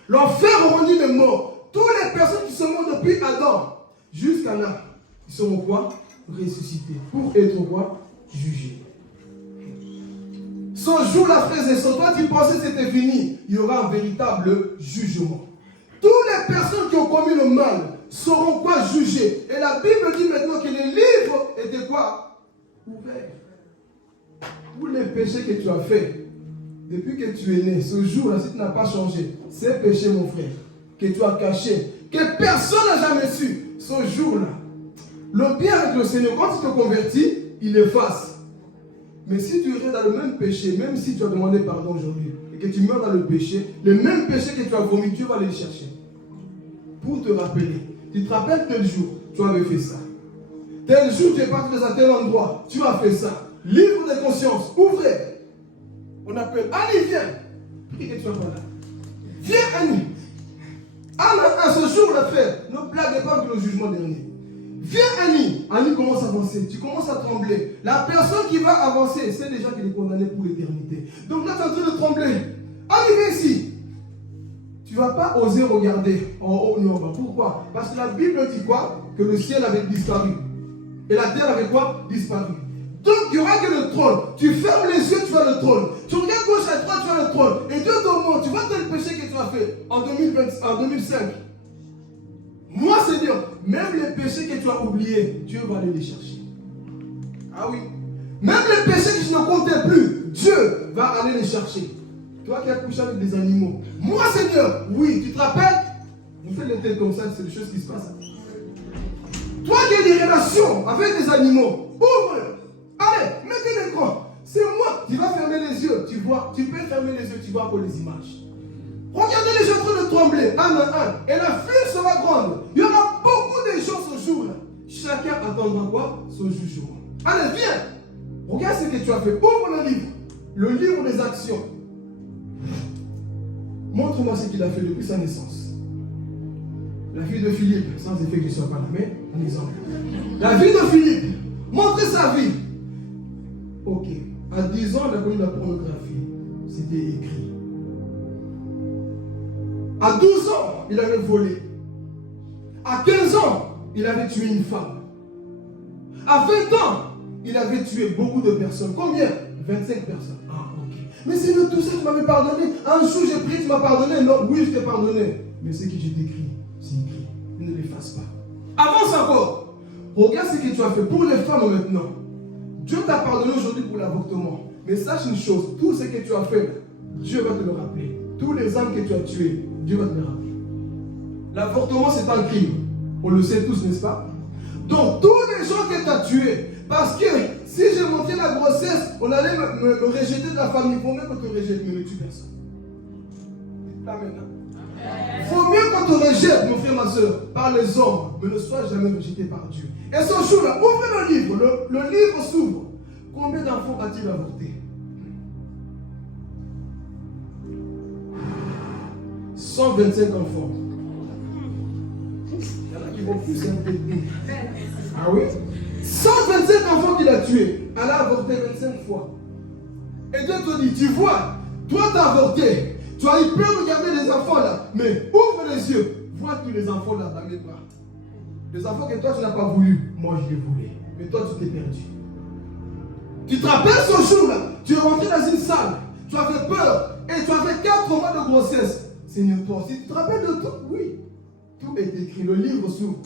L'enfer rendit les morts. Toutes les personnes qui sont mortes depuis Adam jusqu'à là, ils seront quoi? Ressuscités. Pour être quoi? Jugés. Ce jour-là, frères et sœurs, toi tu pensais que c'était fini. Il y aura un véritable jugement. Toutes les personnes qui ont commis le mal seront quoi? Jugées. Et la Bible dit maintenant que les livres étaient quoi? Ouverts. Tous les péchés que tu as faits depuis que tu es né, ce jour-là, si tu n'as pas changé, ces péchés, mon frère, que tu as cachés, que personne n'a jamais su, ce jour-là, le bien avec le Seigneur, quand tu te convertis, il efface. Mais si tu restes dans le même péché, même si tu as demandé pardon aujourd'hui, et que tu meurs dans le péché, le même péché que tu as vomi, Dieu va aller le chercher. Pour te rappeler. Tu te rappelles tel jour, tu avais fait ça. Tel jour, tu es parti dans un tel endroit, tu as fait ça. Livre de conscience, ouvrez. On appelle, allez, viens. Prie que tu sois pas là. Viens, Annie. À ce jour-là, frère, ne blaguez pas avec le jugement dernier. Viens, Annie. Annie commence à avancer. Tu commences à trembler. La personne qui va avancer, c'est déjà qu'il est condamné pour l'éternité. Donc là, tu es en train de trembler. Annie, viens ici. Tu ne vas pas oser regarder en haut ni en bas. Pourquoi? Parce que la Bible dit quoi? Que le ciel avait disparu. Et la terre avait quoi? Disparu. Donc il n'y aura que le trône. Tu fermes les yeux, tu vois le trône. Tu regardes gauche à droite, tu vois le trône. Et Dieu te montre, tu vois tel péché que tu as fait en 2005. Moi, Seigneur, même les péchés que tu as oubliés, Dieu va aller les chercher. Ah oui. Même les péchés que tu ne comptais plus, Dieu va aller les chercher. Toi qui as couché avec des animaux. Moi, Seigneur, oui, tu te rappelles? Vous faites les têtes comme ça, c'est des choses qui se passent. Toi qui as des relations avec des animaux, ouvre. Allez, mettez l'écran. C'est moi. Tu vas fermer les yeux. Tu vois, tu peux fermer les yeux, tu vois encore les images. Regardez les gens en train de trembler, un à un. Et la fuite sera grande. Il y aura beaucoup de gens ce jour-là. Chacun attendra quoi? Son jugement. Allez, viens. Regarde ce que tu as fait. Ouvre le livre. Le livre des actions. Montre-moi ce qu'il a fait depuis sa naissance. La fille de Philippe, sans effet que je ne sois pas là, mais un exemple. La vie de Philippe. Montrez sa vie. Ok. À 10 ans, il a connu la pornographie. C'était écrit. À 12 ans, il avait volé. À 15 ans, il avait tué une femme. À 20 ans, il avait tué beaucoup de personnes. Combien? 25 personnes. Ah, ok. Mais c'est tout ça, tu m'avais pardonné. Un jour, j'ai prié, tu m'as pardonné. Non, oui, je t'ai pardonné. Mais ce que j'ai écrit, c'est écrit. Ne l'efface pas. Avance encore. Regarde ce que tu as fait pour les femmes maintenant. Dieu t'a pardonné aujourd'hui pour l'avortement. Mais sache une chose, tout ce que tu as fait, Dieu va te le rappeler. Tous les âmes que tu as tuées, Dieu va te le rappeler. L'avortement, c'est un crime. On le sait tous, n'est-ce pas? Donc, tous les gens que tu as tués, parce que si j'ai montré la grossesse, on allait me rejeter de la famille. Il faut mieux qu'on te rejette, mais ne tue personne. Amen. Il faut mieux qu'on te rejette, mon frère, ma soeur, par les hommes, mais ne sois jamais rejeté par Dieu. Et ce jour-là, ouvrez le livre. Le livre s'ouvre. Combien d'enfants a-t-il avorté? 125 enfants. Il y en a qui vont plus s'inquiéter. Ah oui? 125 enfants qu'il a tués. Elle a avorté 25 fois. Et Dieu te dit, tu vois, toi tu as avorté. Tu as eu peur de regarder les enfants là. Mais ouvre les yeux. Vois tous les enfants là dans les bras. Les enfants que toi tu n'as pas voulu. Moi je les voulais. Mais toi tu t'es perdu. Tu te rappelles ce jour là? Tu es rentré dans une salle. Tu avais peur. Et tu avais 4 mois de grossesse. Seigneur, toi aussi, tu te rappelles de tout? Oui. Tout est écrit, le livre s'ouvre.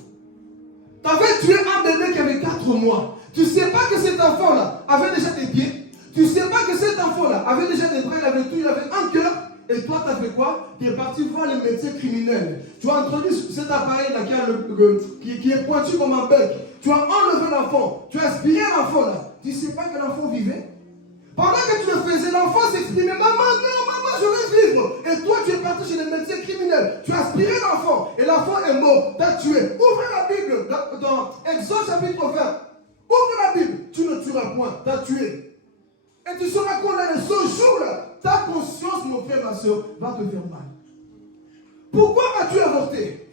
Tu avais tué un bébé qui avait 4 mois. Tu ne sais pas que cet enfant-là avait déjà des pieds. Tu ne sais pas que cet enfant-là avait déjà des bras, il avait tout, il avait un cœur. Et toi, tu as fait quoi? Tu es parti voir les médecins criminels. Tu as introduit cet appareil-là qui est pointu comme un bec. Tu as enlevé l'enfant. Tu as aspiré l'enfant-là. Tu ne sais pas que l'enfant vivait? Pendant que tu le faisais, l'enfant s'exprimait. Maman, non, maman, je veux vivre. Et toi, tu es parti chez les médecins criminels. Tu as aspiré l'enfant. Et l'enfant est mort. Tu as tué. Ouvre la Bible dans Exode chapitre 20. Ouvre la Bible. Tu ne tueras point. Tu as tué. Et tu seras condamné. Ce jour-là, ta conscience, mon frère, ma soeur, va te faire mal. Pourquoi as-tu avorté?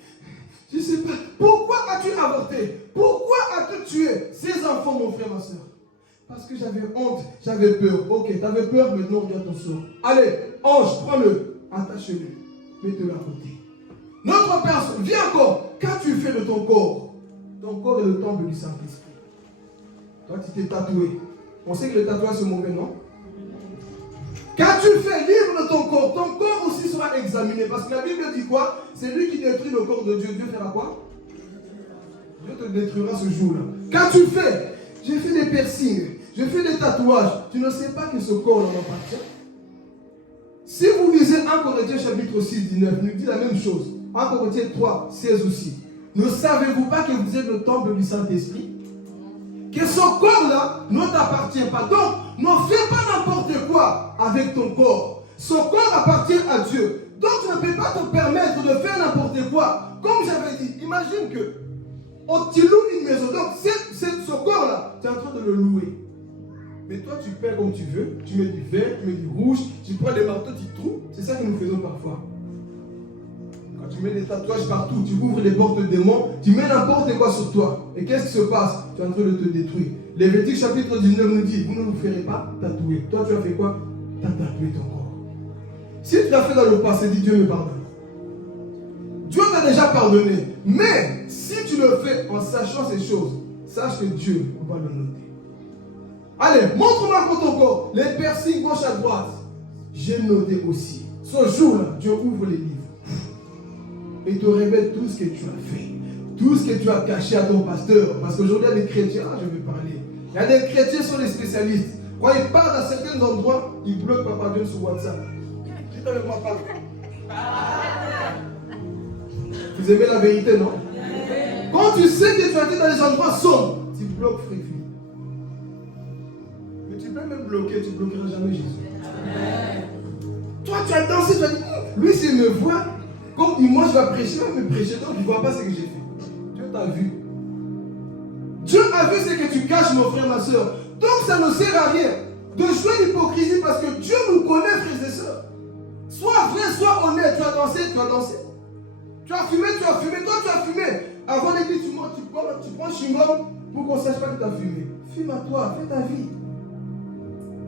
Je ne sais pas. Pourquoi as-tu avorté? Pourquoi as-tu tué ces enfants, mon frère, ma soeur? Parce que j'avais honte, j'avais peur. Ok, tu avais peur, maintenant regarde ton sort. Allez, ange, prends-le, attache-le, mets-le à côté. Notre personne, viens encore. Qu'as-tu fait de ton corps? Ton corps est le temple du Saint-Esprit. Toi, tu t'es tatoué. On sait que le tatouage c'est mauvais, non? Qu'as-tu fait? Livre de ton corps. Ton corps aussi sera examiné. Parce que la Bible dit quoi? C'est lui qui détruit le corps de Dieu. Dieu fera quoi? Dieu te détruira ce jour-là. Qu'as-tu fait? J'ai fait des piercings. J'ai fait des tatouages. Tu ne sais pas que ce corps-là m'appartient. Si vous lisez 1 Corinthiens chapitre 6, 19, nous dit la même chose. 1 Corinthiens 3, 16 aussi. Ne savez-vous pas que vous êtes le temple du Saint-Esprit? Que ce corps-là ne t'appartient pas. Donc, ne fais pas n'importe quoi avec ton corps. Son corps appartient à Dieu. Donc, tu ne peux pas te permettre de faire n'importe quoi. Comme j'avais dit, imagine que tu loues une maison. Donc, ce corps-là, tu es en train de le louer. Mais toi, tu peins comme tu veux. Tu mets du vert, tu mets du rouge. Tu prends des marteaux, tu trouves. C'est ça que nous faisons parfois. Tu mets des tatouages partout, tu ouvres les portes de démons, tu mets n'importe quoi sur toi. Et qu'est-ce qui se passe? Tu es en train de te détruire. Lévitique chapitre 19 nous dit, vous ne vous ferez pas tatouer. Toi, tu as fait quoi? Tu as tatoué ton corps. Si tu l'as fait dans le passé, dis Dieu me pardonne. Dieu t'a déjà pardonné. Mais si tu le fais en sachant ces choses, sache que Dieu va le noter. Allez, montre-moi encore ton corps. Les piercings gauche à droite. J'ai noté aussi. Ce jour-là, Dieu ouvre les livres. Et te révèle tout ce que tu as fait. Tout ce que tu as caché à ton pasteur. Parce qu'aujourd'hui, il y a des chrétiens, je vais parler. Il y a des chrétiens qui sont des spécialistes. Quand ils partent à certains endroits, ils bloquent Papa Dieu sur WhatsApp. Dites avec moi, parle. Vous aimez la vérité, non? Quand tu sais que tu as été dans les endroits sombres, tu bloques Fréfi. Mais tu peux même bloquer, tu ne bloqueras jamais Jésus. Toi, tu as dansé, tu as dit, lui, s'il me voit, comme moi je vais prêcher, il va me prêcher, donc il ne voit pas ce que j'ai fait. Dieu t'a vu. Dieu a vu ce que tu caches, mon frère, ma soeur. Donc ça ne sert à rien de jouer l'hypocrisie parce que Dieu nous connaît, frères et sœurs. Sois vrai, sois honnête. Tu as dansé, tu as dansé. Tu as fumé, toi tu as fumé. Avant l'église, tu prends chewing-gum pour qu'on ne sache pas que tu as fumé. Fume à toi, fais ta vie.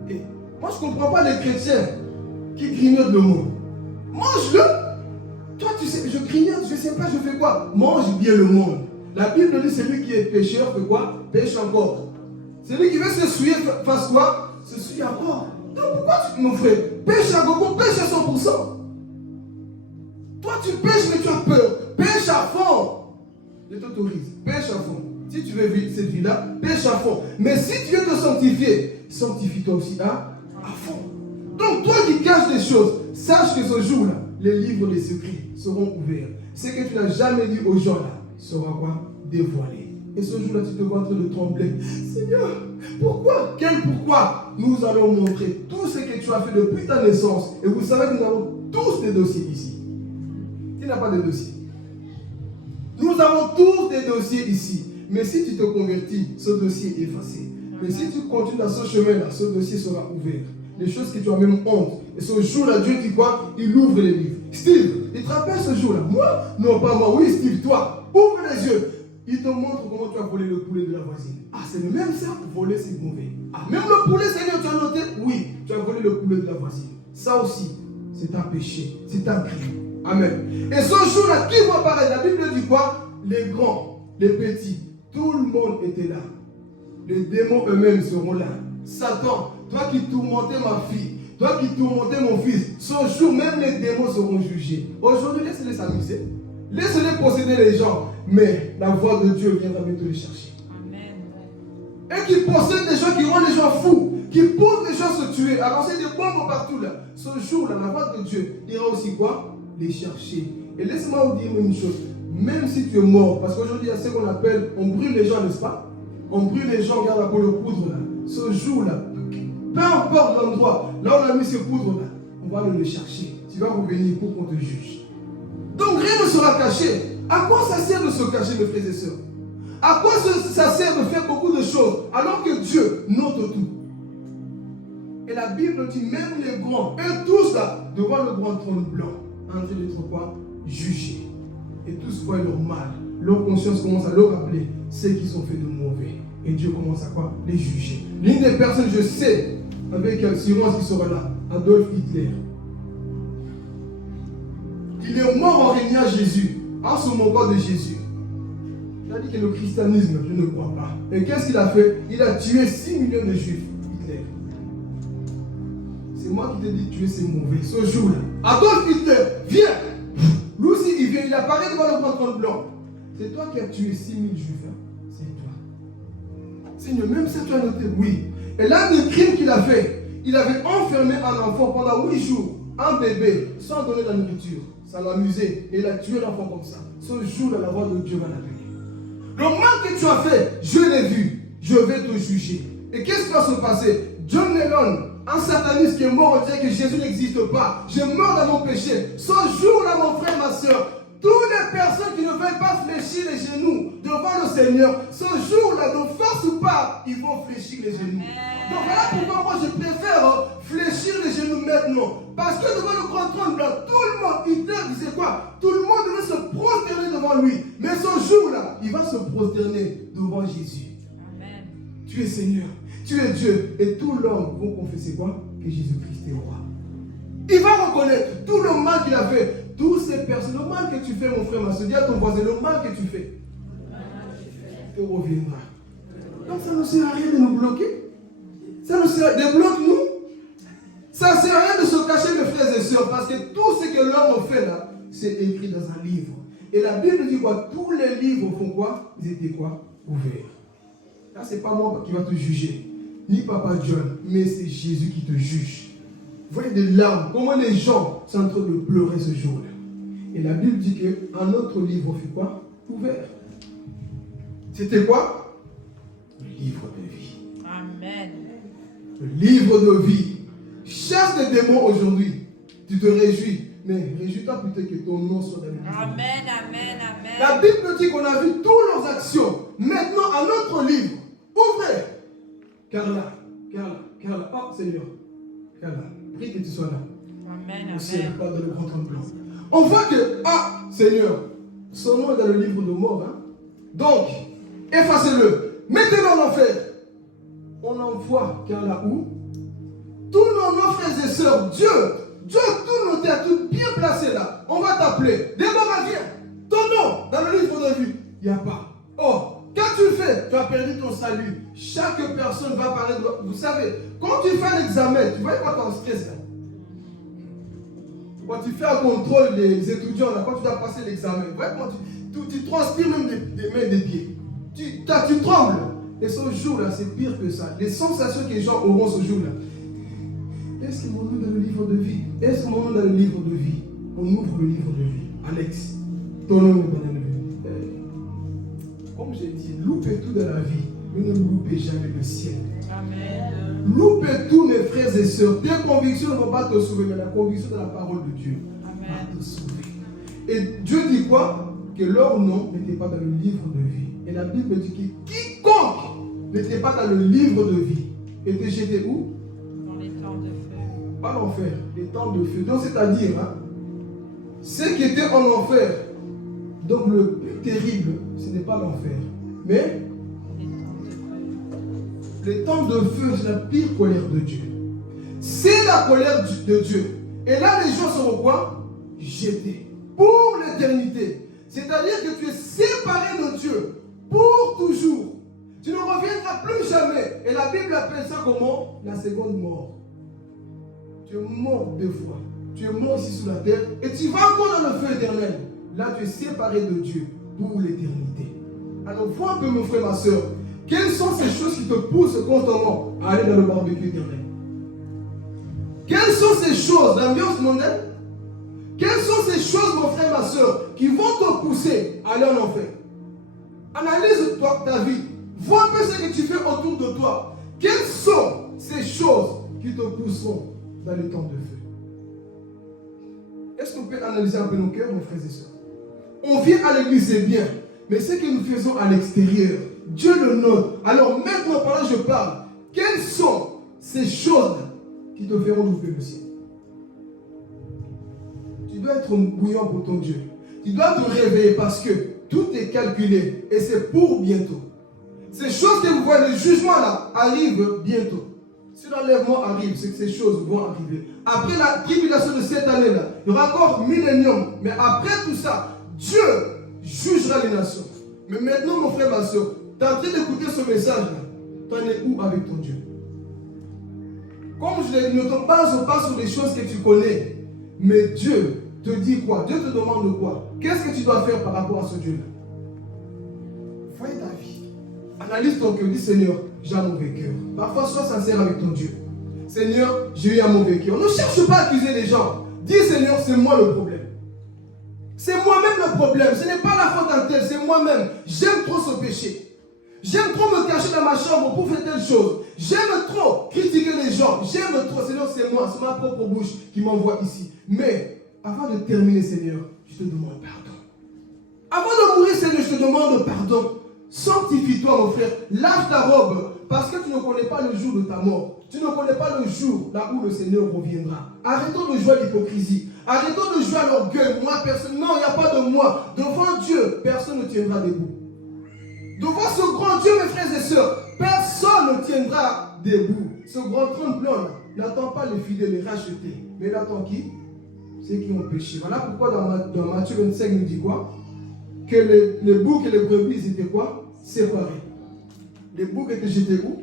Et moi je ne comprends pas les chrétiens qui grignotent le monde. Mange-le. Toi tu sais, je grignote, je ne sais pas, je fais quoi? Mange bien le monde. La Bible dit celui qui est pécheur fait quoi? Pêche encore. Celui qui veut se souiller fasse quoi? Se souille encore. Donc pourquoi mon frère, pêche à gogo, pêche à 100%. Toi tu pêches mais tu as peur. Pêche à fond. Je t'autorise. Pêche à fond. Si tu veux vivre cette vie-là, pêche à fond. Mais si tu veux te sanctifier, sanctifie-toi aussi à fond. Donc toi qui caches des choses, sache que ce jour-là, les livres des secrets seront ouverts. Ce que tu n'as jamais dit aux gens là sera quoi? Dévoilé. Et ce jour-là, tu te vois en train de trembler. Seigneur, pourquoi? Quel pourquoi? Nous allons montrer tout ce que tu as fait depuis ta naissance. Et vous savez que nous avons tous des dossiers ici. Tu n'as pas de dossier. Nous avons tous des dossiers ici. Mais si tu te convertis, ce dossier est effacé. Mais si tu continues dans ce chemin-là, ce dossier sera ouvert. Les choses que tu as même honte. Et ce jour-là, Dieu dit quoi? Il ouvre les livres. Steve, il te rappelle ce jour-là? Moi? Non, pas moi. Oui, Steve, toi. Ouvre les yeux. Il te montre comment tu as volé le poulet de la voisine. Ah, c'est le même ça? Voler, c'est mauvais. Ah, même le poulet, Seigneur, tu as noté? Oui, tu as volé le poulet de la voisine. Ça aussi, c'est un péché. C'est un crime. Amen. Et ce jour-là, qui va parler? La Bible dit quoi? Les grands, les petits, tout le monde était là. Les démons eux-mêmes seront là. Satan, toi qui tourmentais ma fille, toi qui tourmentais mon fils, ce jour, même les démons seront jugés. Aujourd'hui, laisse-les s'amuser. Laisse-les posséder les gens. Mais la voix de Dieu viendra bientôt les chercher. Amen. Et qui possède des gens qui rendent les gens fous, qui poussent les gens à se tuer, à lancer des bombes partout là. Ce jour-là, la voix de Dieu ira aussi quoi? Les chercher. Et laisse-moi vous dire une chose. Même si tu es mort, parce qu'aujourd'hui il y a ce qu'on appelle, on brûle les gens, n'est-ce pas? On brûle les gens, regarde pour le poudre là. Ce jour-là, peu importe l'endroit, là on a mis ce poudre là, on va le chercher. Tu vas revenir pour qu'on te juge. Donc rien ne sera caché. À quoi ça sert de se cacher, mes frères et sœurs? À quoi ça sert de faire beaucoup de choses alors que Dieu note tout? Et la Bible dit même les grands, eux tous là, devant le grand trône blanc, en train d'être quoi? Jugés. Et tous voient leur mal. Leur conscience commence à leur rappeler ce qu'ils ont fait de mauvais. Et Dieu commence à quoi? Les juger. L'une des personnes, je sais, avec assurance qui sera là, Adolf Hitler. Il est mort en régnant Jésus, en se moquant de Jésus. Il a dit que le christianisme, je ne crois pas. Et qu'est-ce qu'il a fait? Il a tué 6 millions de juifs, Hitler. C'est moi qui t'ai dit tuer, c'est mauvais. Ce jour-là, Adolf Hitler, viens! Lui aussi, il vient, il apparaît devant le grand trône blanc. C'est toi qui as tué 6 000 juifs. Hein? C'est toi. Seigneur, même ça tu as noté, oui. Et l'un des crimes qu'il a fait, il avait enfermé un enfant pendant 8 jours, un bébé, sans donner de la nourriture. Ça l'amusait. Et il a tué l'enfant comme ça. Ce jour-là, la voix de Dieu va l'appeler. Le mal que tu as fait, je l'ai vu. Je vais te juger. Et qu'est-ce qui va se passer? John Lennon, un sataniste qui est mort, on dirait que Jésus n'existe pas. Je meurs dans mon péché. Ce jour-là, mon frère, ma soeur, toutes les personnes qui ne veulent pas fléchir les genoux devant le Seigneur, ce jour-là, de force ou pas, ils vont fléchir les genoux. Donc voilà pourquoi moi je préfère fléchir les genoux maintenant. Parce que devant le grand trône blanc, tout le monde, Hitler disait quoi? Tout le monde tu es Seigneur, tu es Dieu. Et tout l'homme vont confesser quoi? Que Jésus-Christ est roi. Il va reconnaître tout le mal qu'il a fait. Toutes ces personnes, le mal que tu fais, mon frère, ma soeur, dis à ton voisin, le mal que tu fais, te reviendra. Donc ça ne sert à rien de nous bloquer. Ça ne sert à rien, débloque-nous. Ça ne sert à rien de se cacher, mes frères et sœurs, parce que tout ce que l'homme fait là, c'est écrit dans un livre. Et la Bible dit quoi? Tous les livres font quoi? Ils étaient quoi? Ouverts. Là, ce n'est pas moi qui va te juger, ni Papa John, mais c'est Jésus qui te juge. Vous voyez des larmes, comment les gens sont en train de pleurer ce jour-là. Et la Bible dit qu'un autre livre fut quoi? Ouvert. C'était quoi? Le livre de vie. Amen. Le livre de vie. Chasse les démons aujourd'hui. Tu te réjouis. Mais réjouis-toi plutôt que ton nom soit dans le livre. Amen, amen, amen. La Bible dit qu'on a vu toutes leurs actions. Maintenant, un autre livre. Ouvrez. Carla. Oh Seigneur. Carla. Prie que tu sois là. Amen, Au ciel, amen. pas dans le grand trône blanc. On voit que, Seigneur, son nom est dans le livre de mort. Hein? Donc, effacez-le. Mettez-le en enfer. On envoie Carla où? Tous nos frères et sœurs, Dieu, tout nos terres, tout bien placé là. On va t'appeler. Déborah, viens. Ton nom dans le livre de vie. Il n'y a pas. Oh, quand tu fais, tu as perdu ton salut. Chaque personne va parler de... Vous savez, quand tu fais un examen, tu vois pas ton stress là. Quand tu fais un contrôle des étudiants là, quand tu dois passer l'examen, vous voyez comment tu transpires même des mains et des pieds. Tu trembles. Et ce jour-là, c'est pire que ça. Les sensations que les gens auront ce jour-là. Est-ce que mon nom est dans le livre de vie? Est-ce que mon nom est dans le livre de vie? On ouvre le livre de vie. Alex, ton nom est dans le livre de vie. Comme j'ai dit, loupez tout dans la vie, mais ne loupez jamais le ciel. Amen. Loupez tous mes frères et sœurs. Tes convictions ne vont pas te sauver, mais la conviction de la parole de Dieu va te sauver. Et Dieu dit quoi? Que leur nom n'était pas dans le livre de vie. Et la Bible dit que quiconque n'était pas dans le livre de vie était jeté où? Dans les temps de feu. Pas l'enfer, les temps de feu. Donc c'est-à-dire, ceux qui étaient en enfer, donc le plus terrible, ce n'est pas l'enfer, mais les temps de feu, c'est la pire colère de Dieu. C'est la colère de Dieu. Et là, les gens seront quoi? Jetés pour l'éternité. C'est-à-dire que tu es séparé de Dieu pour toujours. Tu ne reviendras plus jamais. Et la Bible appelle ça comment? La seconde mort. Tu es mort 2 fois. Tu es mort ici sur la terre et tu vas encore dans le feu éternel. Là, tu es séparé de Dieu pour l'éternité. Alors, vois un peu, mon frère, ma soeur. Quelles sont ces choses qui te poussent constamment à aller dans le barbecue éternel? Quelles sont ces choses, l'ambiance mondaine? Quelles sont ces choses, mon frère, ma soeur, qui vont te pousser à aller en enfer? Analyse ta vie. Vois un peu ce que tu fais autour de toi. Quelles sont ces choses qui te pousseront dans les temps de feu? Est-ce qu'on peut analyser un peu nos cœurs, mes frères et sœurs? On vient à l'église, c'est bien. Mais ce que nous faisons à l'extérieur, Dieu le note. Alors maintenant, pendant que je parle, quelles sont ces choses qui te feront louper le ciel? Tu dois être bouillant pour ton Dieu. Tu dois te réveiller parce que tout est calculé et c'est pour bientôt. Ces choses que vous voyez, le jugement là, arrive bientôt. Si l'enlèvement arrive, c'est que ces choses vont arriver. Après la tribulation de cette année-là, il y aura encore millénium. Mais après tout ça, Dieu jugera les nations. Mais maintenant, mon frère, ma soeur, tu es en train d'écouter ce message-là. Tu en es où avec ton Dieu? Comme je l'ai dit, ne te base pas sur les choses que tu connais. Mais Dieu te dit quoi? Dieu te demande quoi? Qu'est-ce que tu dois faire par rapport à ce Dieu-là? Voyez ta vie. Analyse ton cœur. Dis, Seigneur, j'ai un mauvais cœur. Parfois, sois sincère avec ton Dieu. Seigneur, j'ai eu un mauvais cœur. Ne cherche pas à accuser les gens. Dis, Seigneur, c'est moi le problème. C'est moi-même le problème. Ce n'est pas la faute d'un tel, c'est moi-même. J'aime trop ce péché. J'aime trop me cacher dans ma chambre pour faire telle chose. J'aime trop critiquer les gens. J'aime trop. Seigneur, c'est moi, c'est ma propre bouche qui m'envoie ici. Mais, avant de terminer, Seigneur, je te demande pardon. Avant de mourir, Seigneur, je te demande pardon. Sanctifie-toi, mon frère. Lave ta robe. Parce que tu ne connais pas le jour de ta mort. Tu ne connais pas le jour là où le Seigneur reviendra. Arrêtons de jouer à l'hypocrisie. Arrêtons de jouer à l'orgueil. Moi, personne. Non, il n'y a pas de moi. Devant Dieu, personne ne tiendra debout. Devant ce grand Dieu, mes frères et sœurs, personne me tiendra debout. Ce grand trône blanc n'attend pas les fidèles, les rachetés. Mais il attend qui? Ceux qui ont péché. Voilà pourquoi dans Matthieu 25, il nous dit quoi? Que les boucs et les brebis étaient quoi? Séparés. Les boucs étaient jetés où?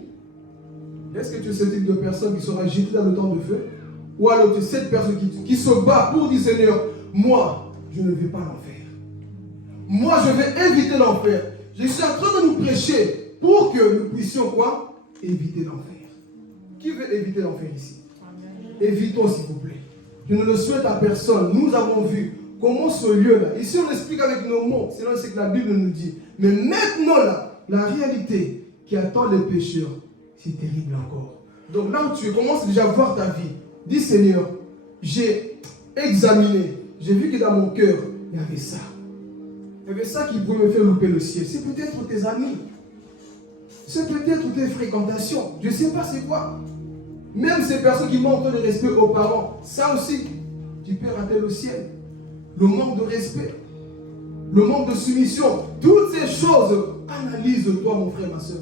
Est-ce que tu es ce type de personne qui sera jetée dans le temps de feu? Ou alors tu es cette personne qui se bat pour dire Seigneur, moi, je ne vais pas l'enfer. Moi, je vais éviter l'enfer. Je suis en train de nous prêcher pour que nous puissions quoi? Éviter l'enfer. Qui veut éviter l'enfer ici? Évitons s'il vous plaît. Je ne le souhaite à personne. Nous avons vu comment ce lieu-là, ici on explique avec nos mots, sinon c'est que la Bible nous dit. Mais maintenant là, la réalité qui attend les pécheurs, c'est terrible encore. Donc là où tu commences déjà à voir ta vie, dis Seigneur, j'ai examiné, j'ai vu que dans mon cœur, il y avait ça. Il y avait ça qui pouvait me faire louper le ciel. C'est peut-être tes amis. C'est peut-être tes fréquentations. Je ne sais pas c'est quoi. Même ces personnes qui manquent de respect aux parents, ça aussi, tu peux rater le ciel. Le manque de respect, le manque de soumission, toutes ces choses, analyse-toi mon frère, ma soeur.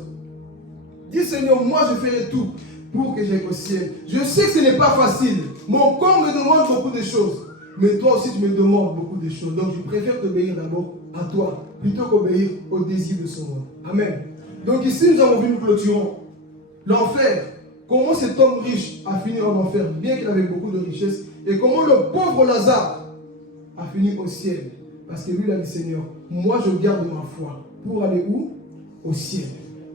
Dis Seigneur, moi je ferai tout pour que j'aille au ciel. Je sais que ce n'est pas facile. Mon corps me demande beaucoup de choses. Mais toi aussi tu me demandes beaucoup de choses. Donc je préfère t'obéir d'abord à toi, plutôt qu'obéir au désir de ce monde. Amen. Donc ici nous avons vu, nous clôturons l'enfer. Comment cet homme riche a fini en enfer, bien qu'il avait beaucoup de richesses. Et comment le pauvre Lazare a fini au ciel. Parce que lui, il a dit Seigneur, moi je garde ma foi. Pour aller où? Au ciel.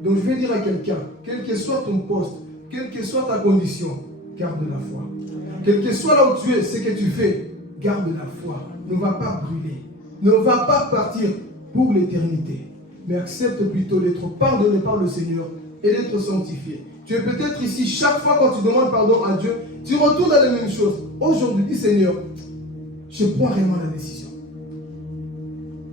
Donc je vais dire à quelqu'un, quel que soit ton poste, quelle que soit ta condition, garde la foi. Quel que soit là où tu es, ce que tu fais, garde la foi. Ne va pas brûler. Ne va pas partir pour l'éternité. Mais accepte plutôt d'être pardonné par le Seigneur et d'être sanctifié. Tu es peut-être ici, chaque fois quand tu demandes pardon à Dieu, tu retournes à la même chose. Aujourd'hui, dis Seigneur, je prends vraiment la décision.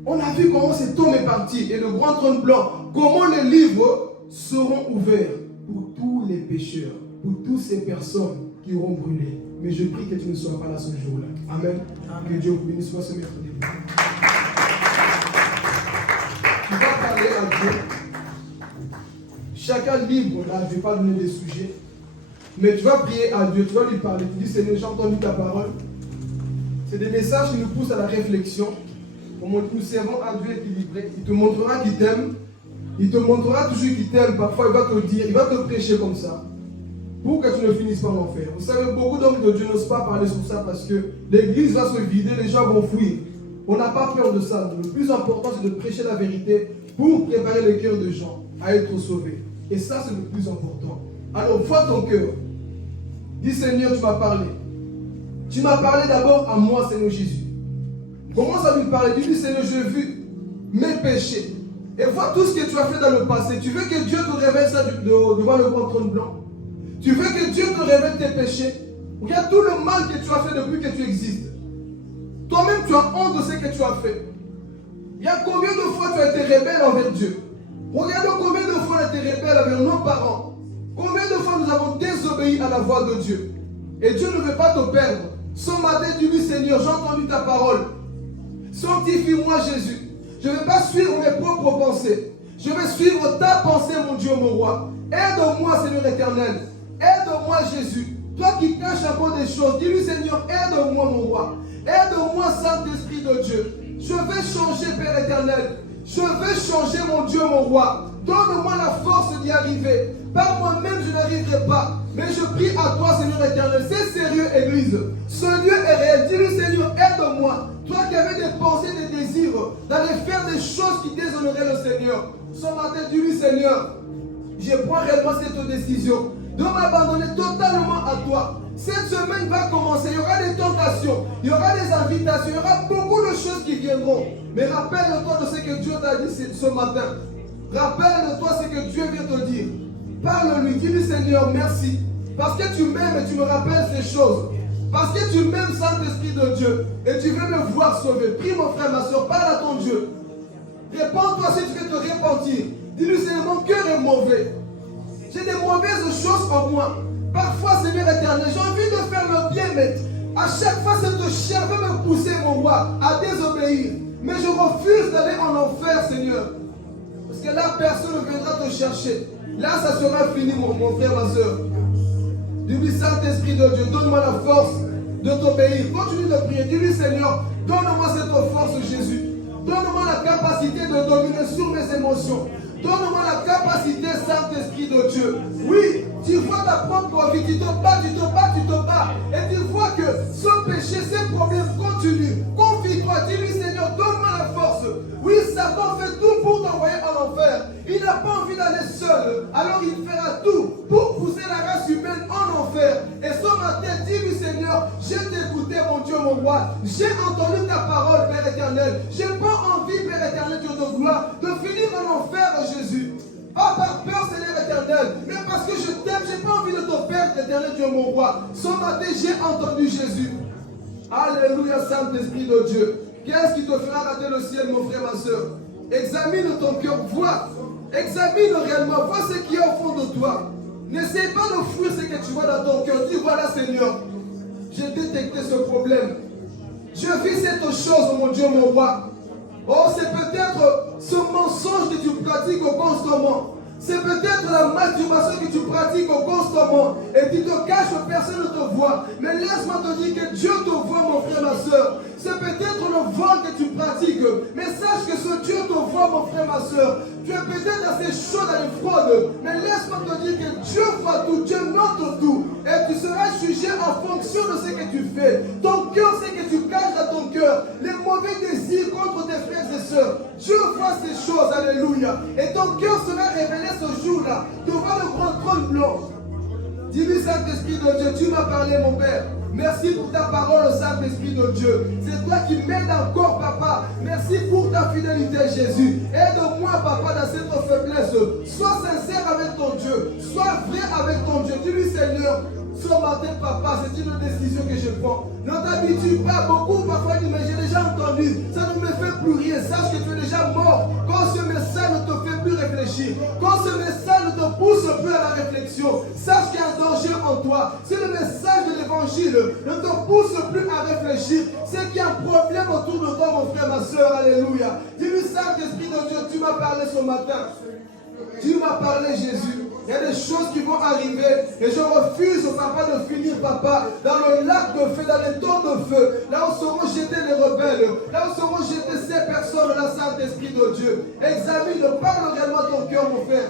On a vu comment cet homme est parti et le grand trône blanc, comment les livres seront ouverts pour tous les pécheurs, pour toutes ces personnes qui auront brûlé. Mais je prie que tu ne sois pas là ce jour-là. Amen. Que Dieu vous bénisse, soit ce mercredi. Tu vas parler à Dieu. Chacun libre, là, je ne vais pas donner des sujets. Mais tu vas prier à Dieu, tu vas lui parler. Tu dis Seigneur, j'ai entendu ta parole. C'est des messages qui nous poussent à la réflexion. Comment nous servons à Dieu équilibré. Il te montrera qu'il t'aime. Il te montrera toujours qu'il t'aime. Parfois, il va te dire, il va te prêcher comme ça. Pour que tu ne finisses pas en enfer. Vous savez, beaucoup d'hommes de Dieu n'osent pas parler sur ça parce que l'église va se vider, les gens vont fuir. On n'a pas peur de ça. Le plus important, c'est de prêcher la vérité pour préparer le cœur des gens à être sauvés. Et ça, c'est le plus important. Alors, vois ton cœur. Dis Seigneur, tu m'as parlé. Tu m'as parlé d'abord à moi, Seigneur Jésus. Commence à lui parler. Dis Seigneur, j'ai vu mes péchés. Et vois tout ce que tu as fait dans le passé. Tu veux que Dieu te révèle ça devant le grand trône blanc? Tu veux que Dieu te révèle tes péchés? Regarde tout le mal que tu as fait depuis que tu existes. Toi-même, tu as honte de ce que tu as fait. Il y a combien de fois tu as été rebelle envers Dieu? Regarde combien de fois on a été rebelle envers nos parents. Combien de fois nous avons désobéi à la voix de Dieu. Et Dieu ne veut pas te perdre. Ce matin, tu dis Seigneur, j'ai entendu ta parole. Sanctifie-moi Jésus. Je ne vais pas suivre mes propres pensées. Je vais suivre ta pensée, mon Dieu, mon roi. Aide-moi, Seigneur éternel. Aide-moi, Jésus. Toi qui caches encore des choses, dis-lui, Seigneur, aide-moi, mon roi. Aide-moi, Saint-Esprit de Dieu. Je vais changer, Père éternel. Je vais changer, mon Dieu, mon roi. Donne-moi la force d'y arriver. Par moi-même, je n'arriverai pas. Mais je prie à toi, Seigneur éternel. C'est sérieux, Église. Ce lieu est réel. Dis-lui, Seigneur, aide-moi. Toi qui avais des pensées, des désirs, d'aller faire des choses qui déshonoreraient le Seigneur. Ce matin, dis-lui, Seigneur, je prends réellement cette décision de m'abandonner totalement à toi. Cette semaine va commencer. Il y aura des tentations, il y aura des invitations, il y aura beaucoup de choses qui viendront. Mais rappelle-toi de ce que Dieu t'a dit ce matin. Rappelle-toi ce que Dieu vient te dire. Parle-lui, dis-lui Seigneur, merci. Parce que tu m'aimes et tu me rappelles ces choses. Parce que tu m'aimes, Saint-Esprit de Dieu. Et tu veux me voir sauver. Prie mon frère, ma soeur, parle à ton Dieu. Réponds-toi si tu veux te repentir. Dis-lui Seigneur, mon cœur est mauvais. J'ai des mauvaises choses en moi. Parfois, Seigneur éternel, j'ai envie de faire le bien, mais à chaque fois, cette chair veut me pousser, mon roi, à désobéir. Mais je refuse d'aller en enfer, Seigneur. Parce que là, personne ne viendra te chercher. Là, ça sera fini, mon frère, ma soeur. Dis-lui, Saint-Esprit de Dieu, donne-moi la force de t'obéir. Continue de prier. Dis-lui, Seigneur, donne-moi cette force, Jésus. Donne-moi la capacité de dominer sur mes émotions. Donne-moi la capacité, Saint-Esprit de Dieu. Oui, tu vois ta propre vie, tu te bats. Et tu vois que ce péché, ces problèmes continuent. Confie-toi, dis-lui, Seigneur, donne-moi la force. Oui, Satan fait tout pour t'envoyer en enfer. Il n'a pas envie d'aller seul. Alors il fera tout pour pousser la race humaine en enfer. Et ce matin, dis-lui, Seigneur, j'ai écouté, mon Dieu, mon roi. J'ai entendu ta parole, Père éternel. J'ai pas envie, Père éternel, Dieu de gloire, de finir en enfer, Jésus. Pas par peur, Seigneur éternel, mais parce que je t'aime, j'ai pas envie de te perdre, éternel Dieu, mon roi. Ce matin, j'ai entendu Jésus. Alléluia, Saint-Esprit de Dieu. Qu'est-ce qui te fera rater le ciel, mon frère, ma soeur? Examine ton cœur, vois. Examine réellement, vois ce qu'il y a au fond de toi. N'essaie pas de fuir ce que tu vois dans ton cœur. Dis, voilà, Seigneur, j'ai détecté ce problème. Je vis cette chose, mon Dieu, mon roi. Oh, c'est peut-être ce mensonge que tu pratiques constamment. C'est peut-être la masturbation que tu pratiques constamment. Et tu te caches, personne ne te voit. Mais laisse-moi te dire que Dieu te voit, mon frère, ma soeur. C'est peut-être le vol que tu pratiques. Mais sache que ce Dieu te voit, mon frère, ma soeur. Tu es peut-être assez chaud dans les fraudes. Mais laisse-moi te dire que Dieu voit tout. Dieu note tout. Et tu seras jugé en fonction de ce que tu fais. Ton cœur, c'est que tu caches dans ton cœur les mauvais désirs contre tes frères et sœurs. Dieu voit ces choses, alléluia. Et ton cœur sera révélé ce jour-là devant le grand trône blanc. Dis-lui, Saint-Esprit de Dieu, tu m'as parlé, mon Père. Merci pour ta parole, Saint-Esprit de Dieu. C'est toi qui m'aides encore, Papa. Merci pour ta fidélité, Jésus. Aide-moi, Papa, dans cette faiblesse. Sois sincère avec ton Dieu. Sois vrai avec ton Dieu. Dis-lui, Seigneur, ce matin, Papa, c'est une décision que je prends. Ne t'habitue pas beaucoup, parfois, mais j'ai déjà entendu. Ça ne me fait plus rien. Sache que tu es déjà mort. Quand ce message ne te fait plus réfléchir, quand ce message ne te pousse plus à la réflexion, sache qu'il y a un danger en toi. Si le message de l'évangile ne te pousse plus à réfléchir, c'est qu'il y a un problème autour de toi, mon frère, ma soeur. Alléluia. Dis-lui, Saint-Esprit de Dieu, tu m'as parlé ce matin. Tu m'as parlé, Jésus. Il y a des choses qui vont arriver et je refuse, Papa, de finir, Papa, dans le lac de feu, dans les temps de feu, là où seront jetés les rebelles, là où seront jetées ces personnes-là, Saint-Esprit de Dieu. Examine, parle réellement ton cœur, mon frère.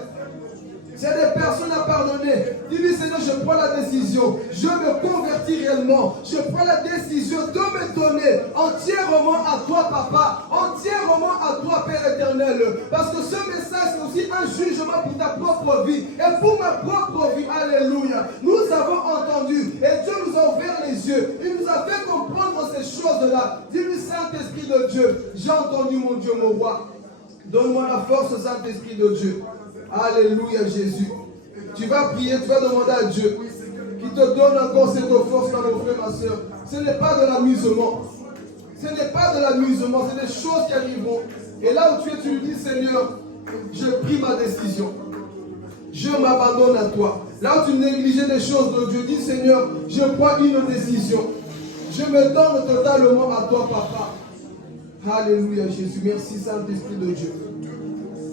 C'est des personnes à pardonner. Dis-lui, Seigneur, je prends la décision. Je me convertis réellement. Je prends la décision de me donner entièrement à toi, Papa. Entièrement à toi, Père éternel. Parce que ce message, c'est aussi un jugement pour ta propre vie. Et pour ma propre vie. Alléluia. Nous avons entendu. Et Dieu nous a ouvert les yeux. Il nous a fait comprendre ces choses-là. Dis-lui, Saint-Esprit de Dieu. J'ai entendu, mon Dieu, mon roi. Donne-moi la force, Saint-Esprit de Dieu. Alléluia, Jésus. Tu vas prier, tu vas demander à Dieu qui te donne encore cette force, mon frère, ma soeur. Ce n'est pas de l'amusement. Ce n'est pas de l'amusement, c'est des choses qui arriveront. Et là où tu es, tu lui dis, Seigneur, je pris ma décision. Je m'abandonne à toi. Là où tu négligeais des choses de Dieu, dis, Seigneur, je prends une décision. Je me donne totalement à toi, Papa. Alléluia, Jésus. Merci, Saint-Esprit de Dieu.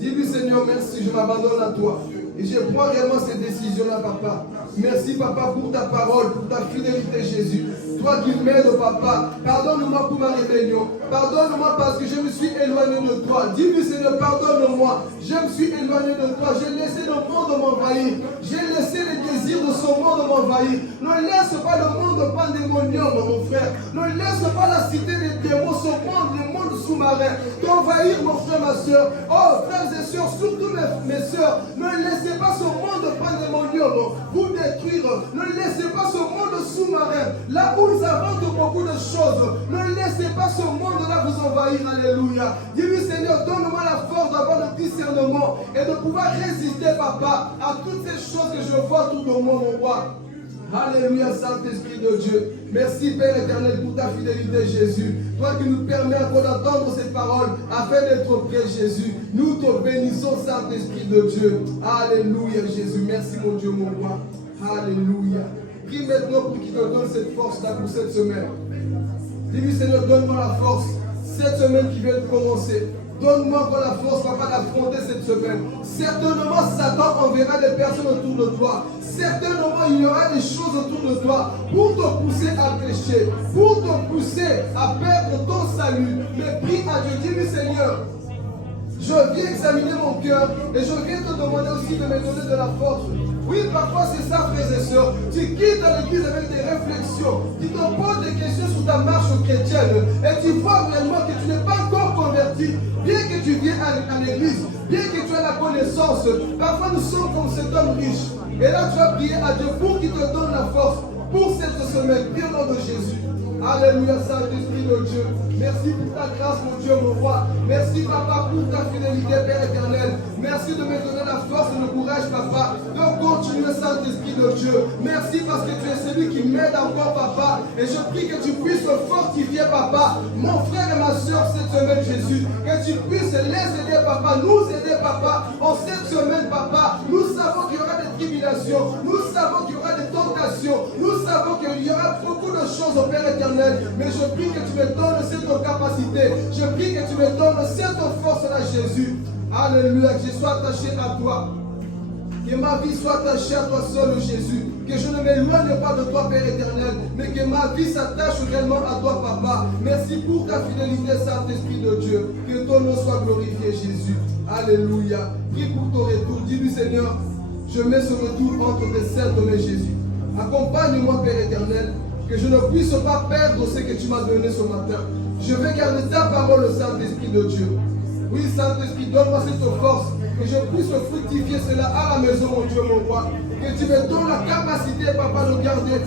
Dis-lui, Seigneur, merci, je m'abandonne à toi. Et je prends réellement cette décision-là, Papa. Merci, Papa, pour ta parole, pour ta fidélité, Jésus. Toi qui m'aides, Papa, pardonne-moi pour ma rébellion. Pardonne-moi parce que je me suis éloigné de toi. Dis-lui, Seigneur, pardonne-moi. Je me suis éloigné de toi. J'ai laissé le monde m'envahir. J'ai laissé les désirs de ce monde m'envahir. Ne laisse pas le monde pandémonium, mon frère. Ne laisse pas la cité des démons, ce monde, le monde sous-marin, t'envahir, mon frère, ma soeur. Oh, frères et sœurs, surtout mes soeurs, ne laissez pas ce monde pandémonium vous détruire. Ne laissez pas ce monde sous-marin, là où ils inventent beaucoup de choses. Ne laissez pas ce monde-là vous envahir. Alléluia. Dis-lui, Seigneur, donne-moi la force d'avoir le discernement et de pouvoir résister, Papa, à toutes ces choses que je vois autour de moi, mon roi. Alléluia, Saint-Esprit de Dieu. Merci, Père éternel, pour ta fidélité, Jésus. Toi qui nous permets encore d'entendre ces paroles afin d'être près, Jésus. Nous te bénissons, Saint-Esprit de Dieu. Alléluia, Jésus. Merci, mon Dieu, mon roi. Alléluia. Prie maintenant pour qu'il te donne cette force-là pour cette semaine. Dis-lui, Seigneur, donne-moi la force. Cette semaine qui vient de commencer. Donne-moi encore la force, papa, d'affronter cette semaine. Certainement, Satan enverra des personnes autour de toi. Certainement, il y aura des choses autour de toi pour te pousser à pécher, pour te pousser à perdre ton salut. Mais prie à Dieu, dis-lui, Seigneur, je viens examiner mon cœur et je viens te demander aussi de me donner de la force. Oui, parfois c'est ça, frères et sœurs. Tu quittes l'église avec des réflexions. Tu te poses des questions sur ta marche chrétienne et tu vois réellement que tu n'es pas encore converti. Bien que tu viens à l'église, bien que tu aies la connaissance, parfois nous sommes comme cet homme riche. Et là tu vas prier à Dieu pour qu'il te donne la force pour cette semaine. Prie au nom de Jésus. Alléluia, Saint-Esprit de Dieu. Merci pour ta grâce, mon Dieu, mon roi. Merci, papa, pour ta fidélité, Père éternel. Merci de me donner la force et le courage, papa, de continuer, Saint-Esprit de Dieu. Merci parce que tu es celui qui m'aide encore, papa. Et je prie que tu puisses fortifier, papa, mon frère et ma soeur cette semaine, Jésus. Que tu puisses les aider, papa, nous aider, papa. En cette semaine, papa, nous savons qu'il y aura des tribulations. Nous savons qu'il y aura des tentations. Nous savons qu'il y aura beaucoup de choses au Père éternel. Mais je prie que tu me donnes cette capacité. Je prie que tu me donnes cette force-là, Jésus. Alléluia, que je sois attaché à toi. Que ma vie soit attachée à toi seul, Jésus. Que je ne m'éloigne pas de toi, Père éternel. Mais que ma vie s'attache réellement à toi, Papa. Merci pour ta fidélité, Saint-Esprit de Dieu. Que ton nom soit glorifié, Jésus. Alléluia. Prie pour ton retour. Dis-lui, Seigneur, je mets ce retour entre tes saintes mains, Jésus. Accompagne-moi, Père éternel. Que je ne puisse pas perdre ce que tu m'as donné ce matin. Je vais garder ta parole, Saint-Esprit de Dieu. Oui, Saint-Esprit, donne-moi cette force. Que je puisse fructifier cela à la maison, mon Dieu, mon roi. Que tu me donnes la capacité, papa, de garder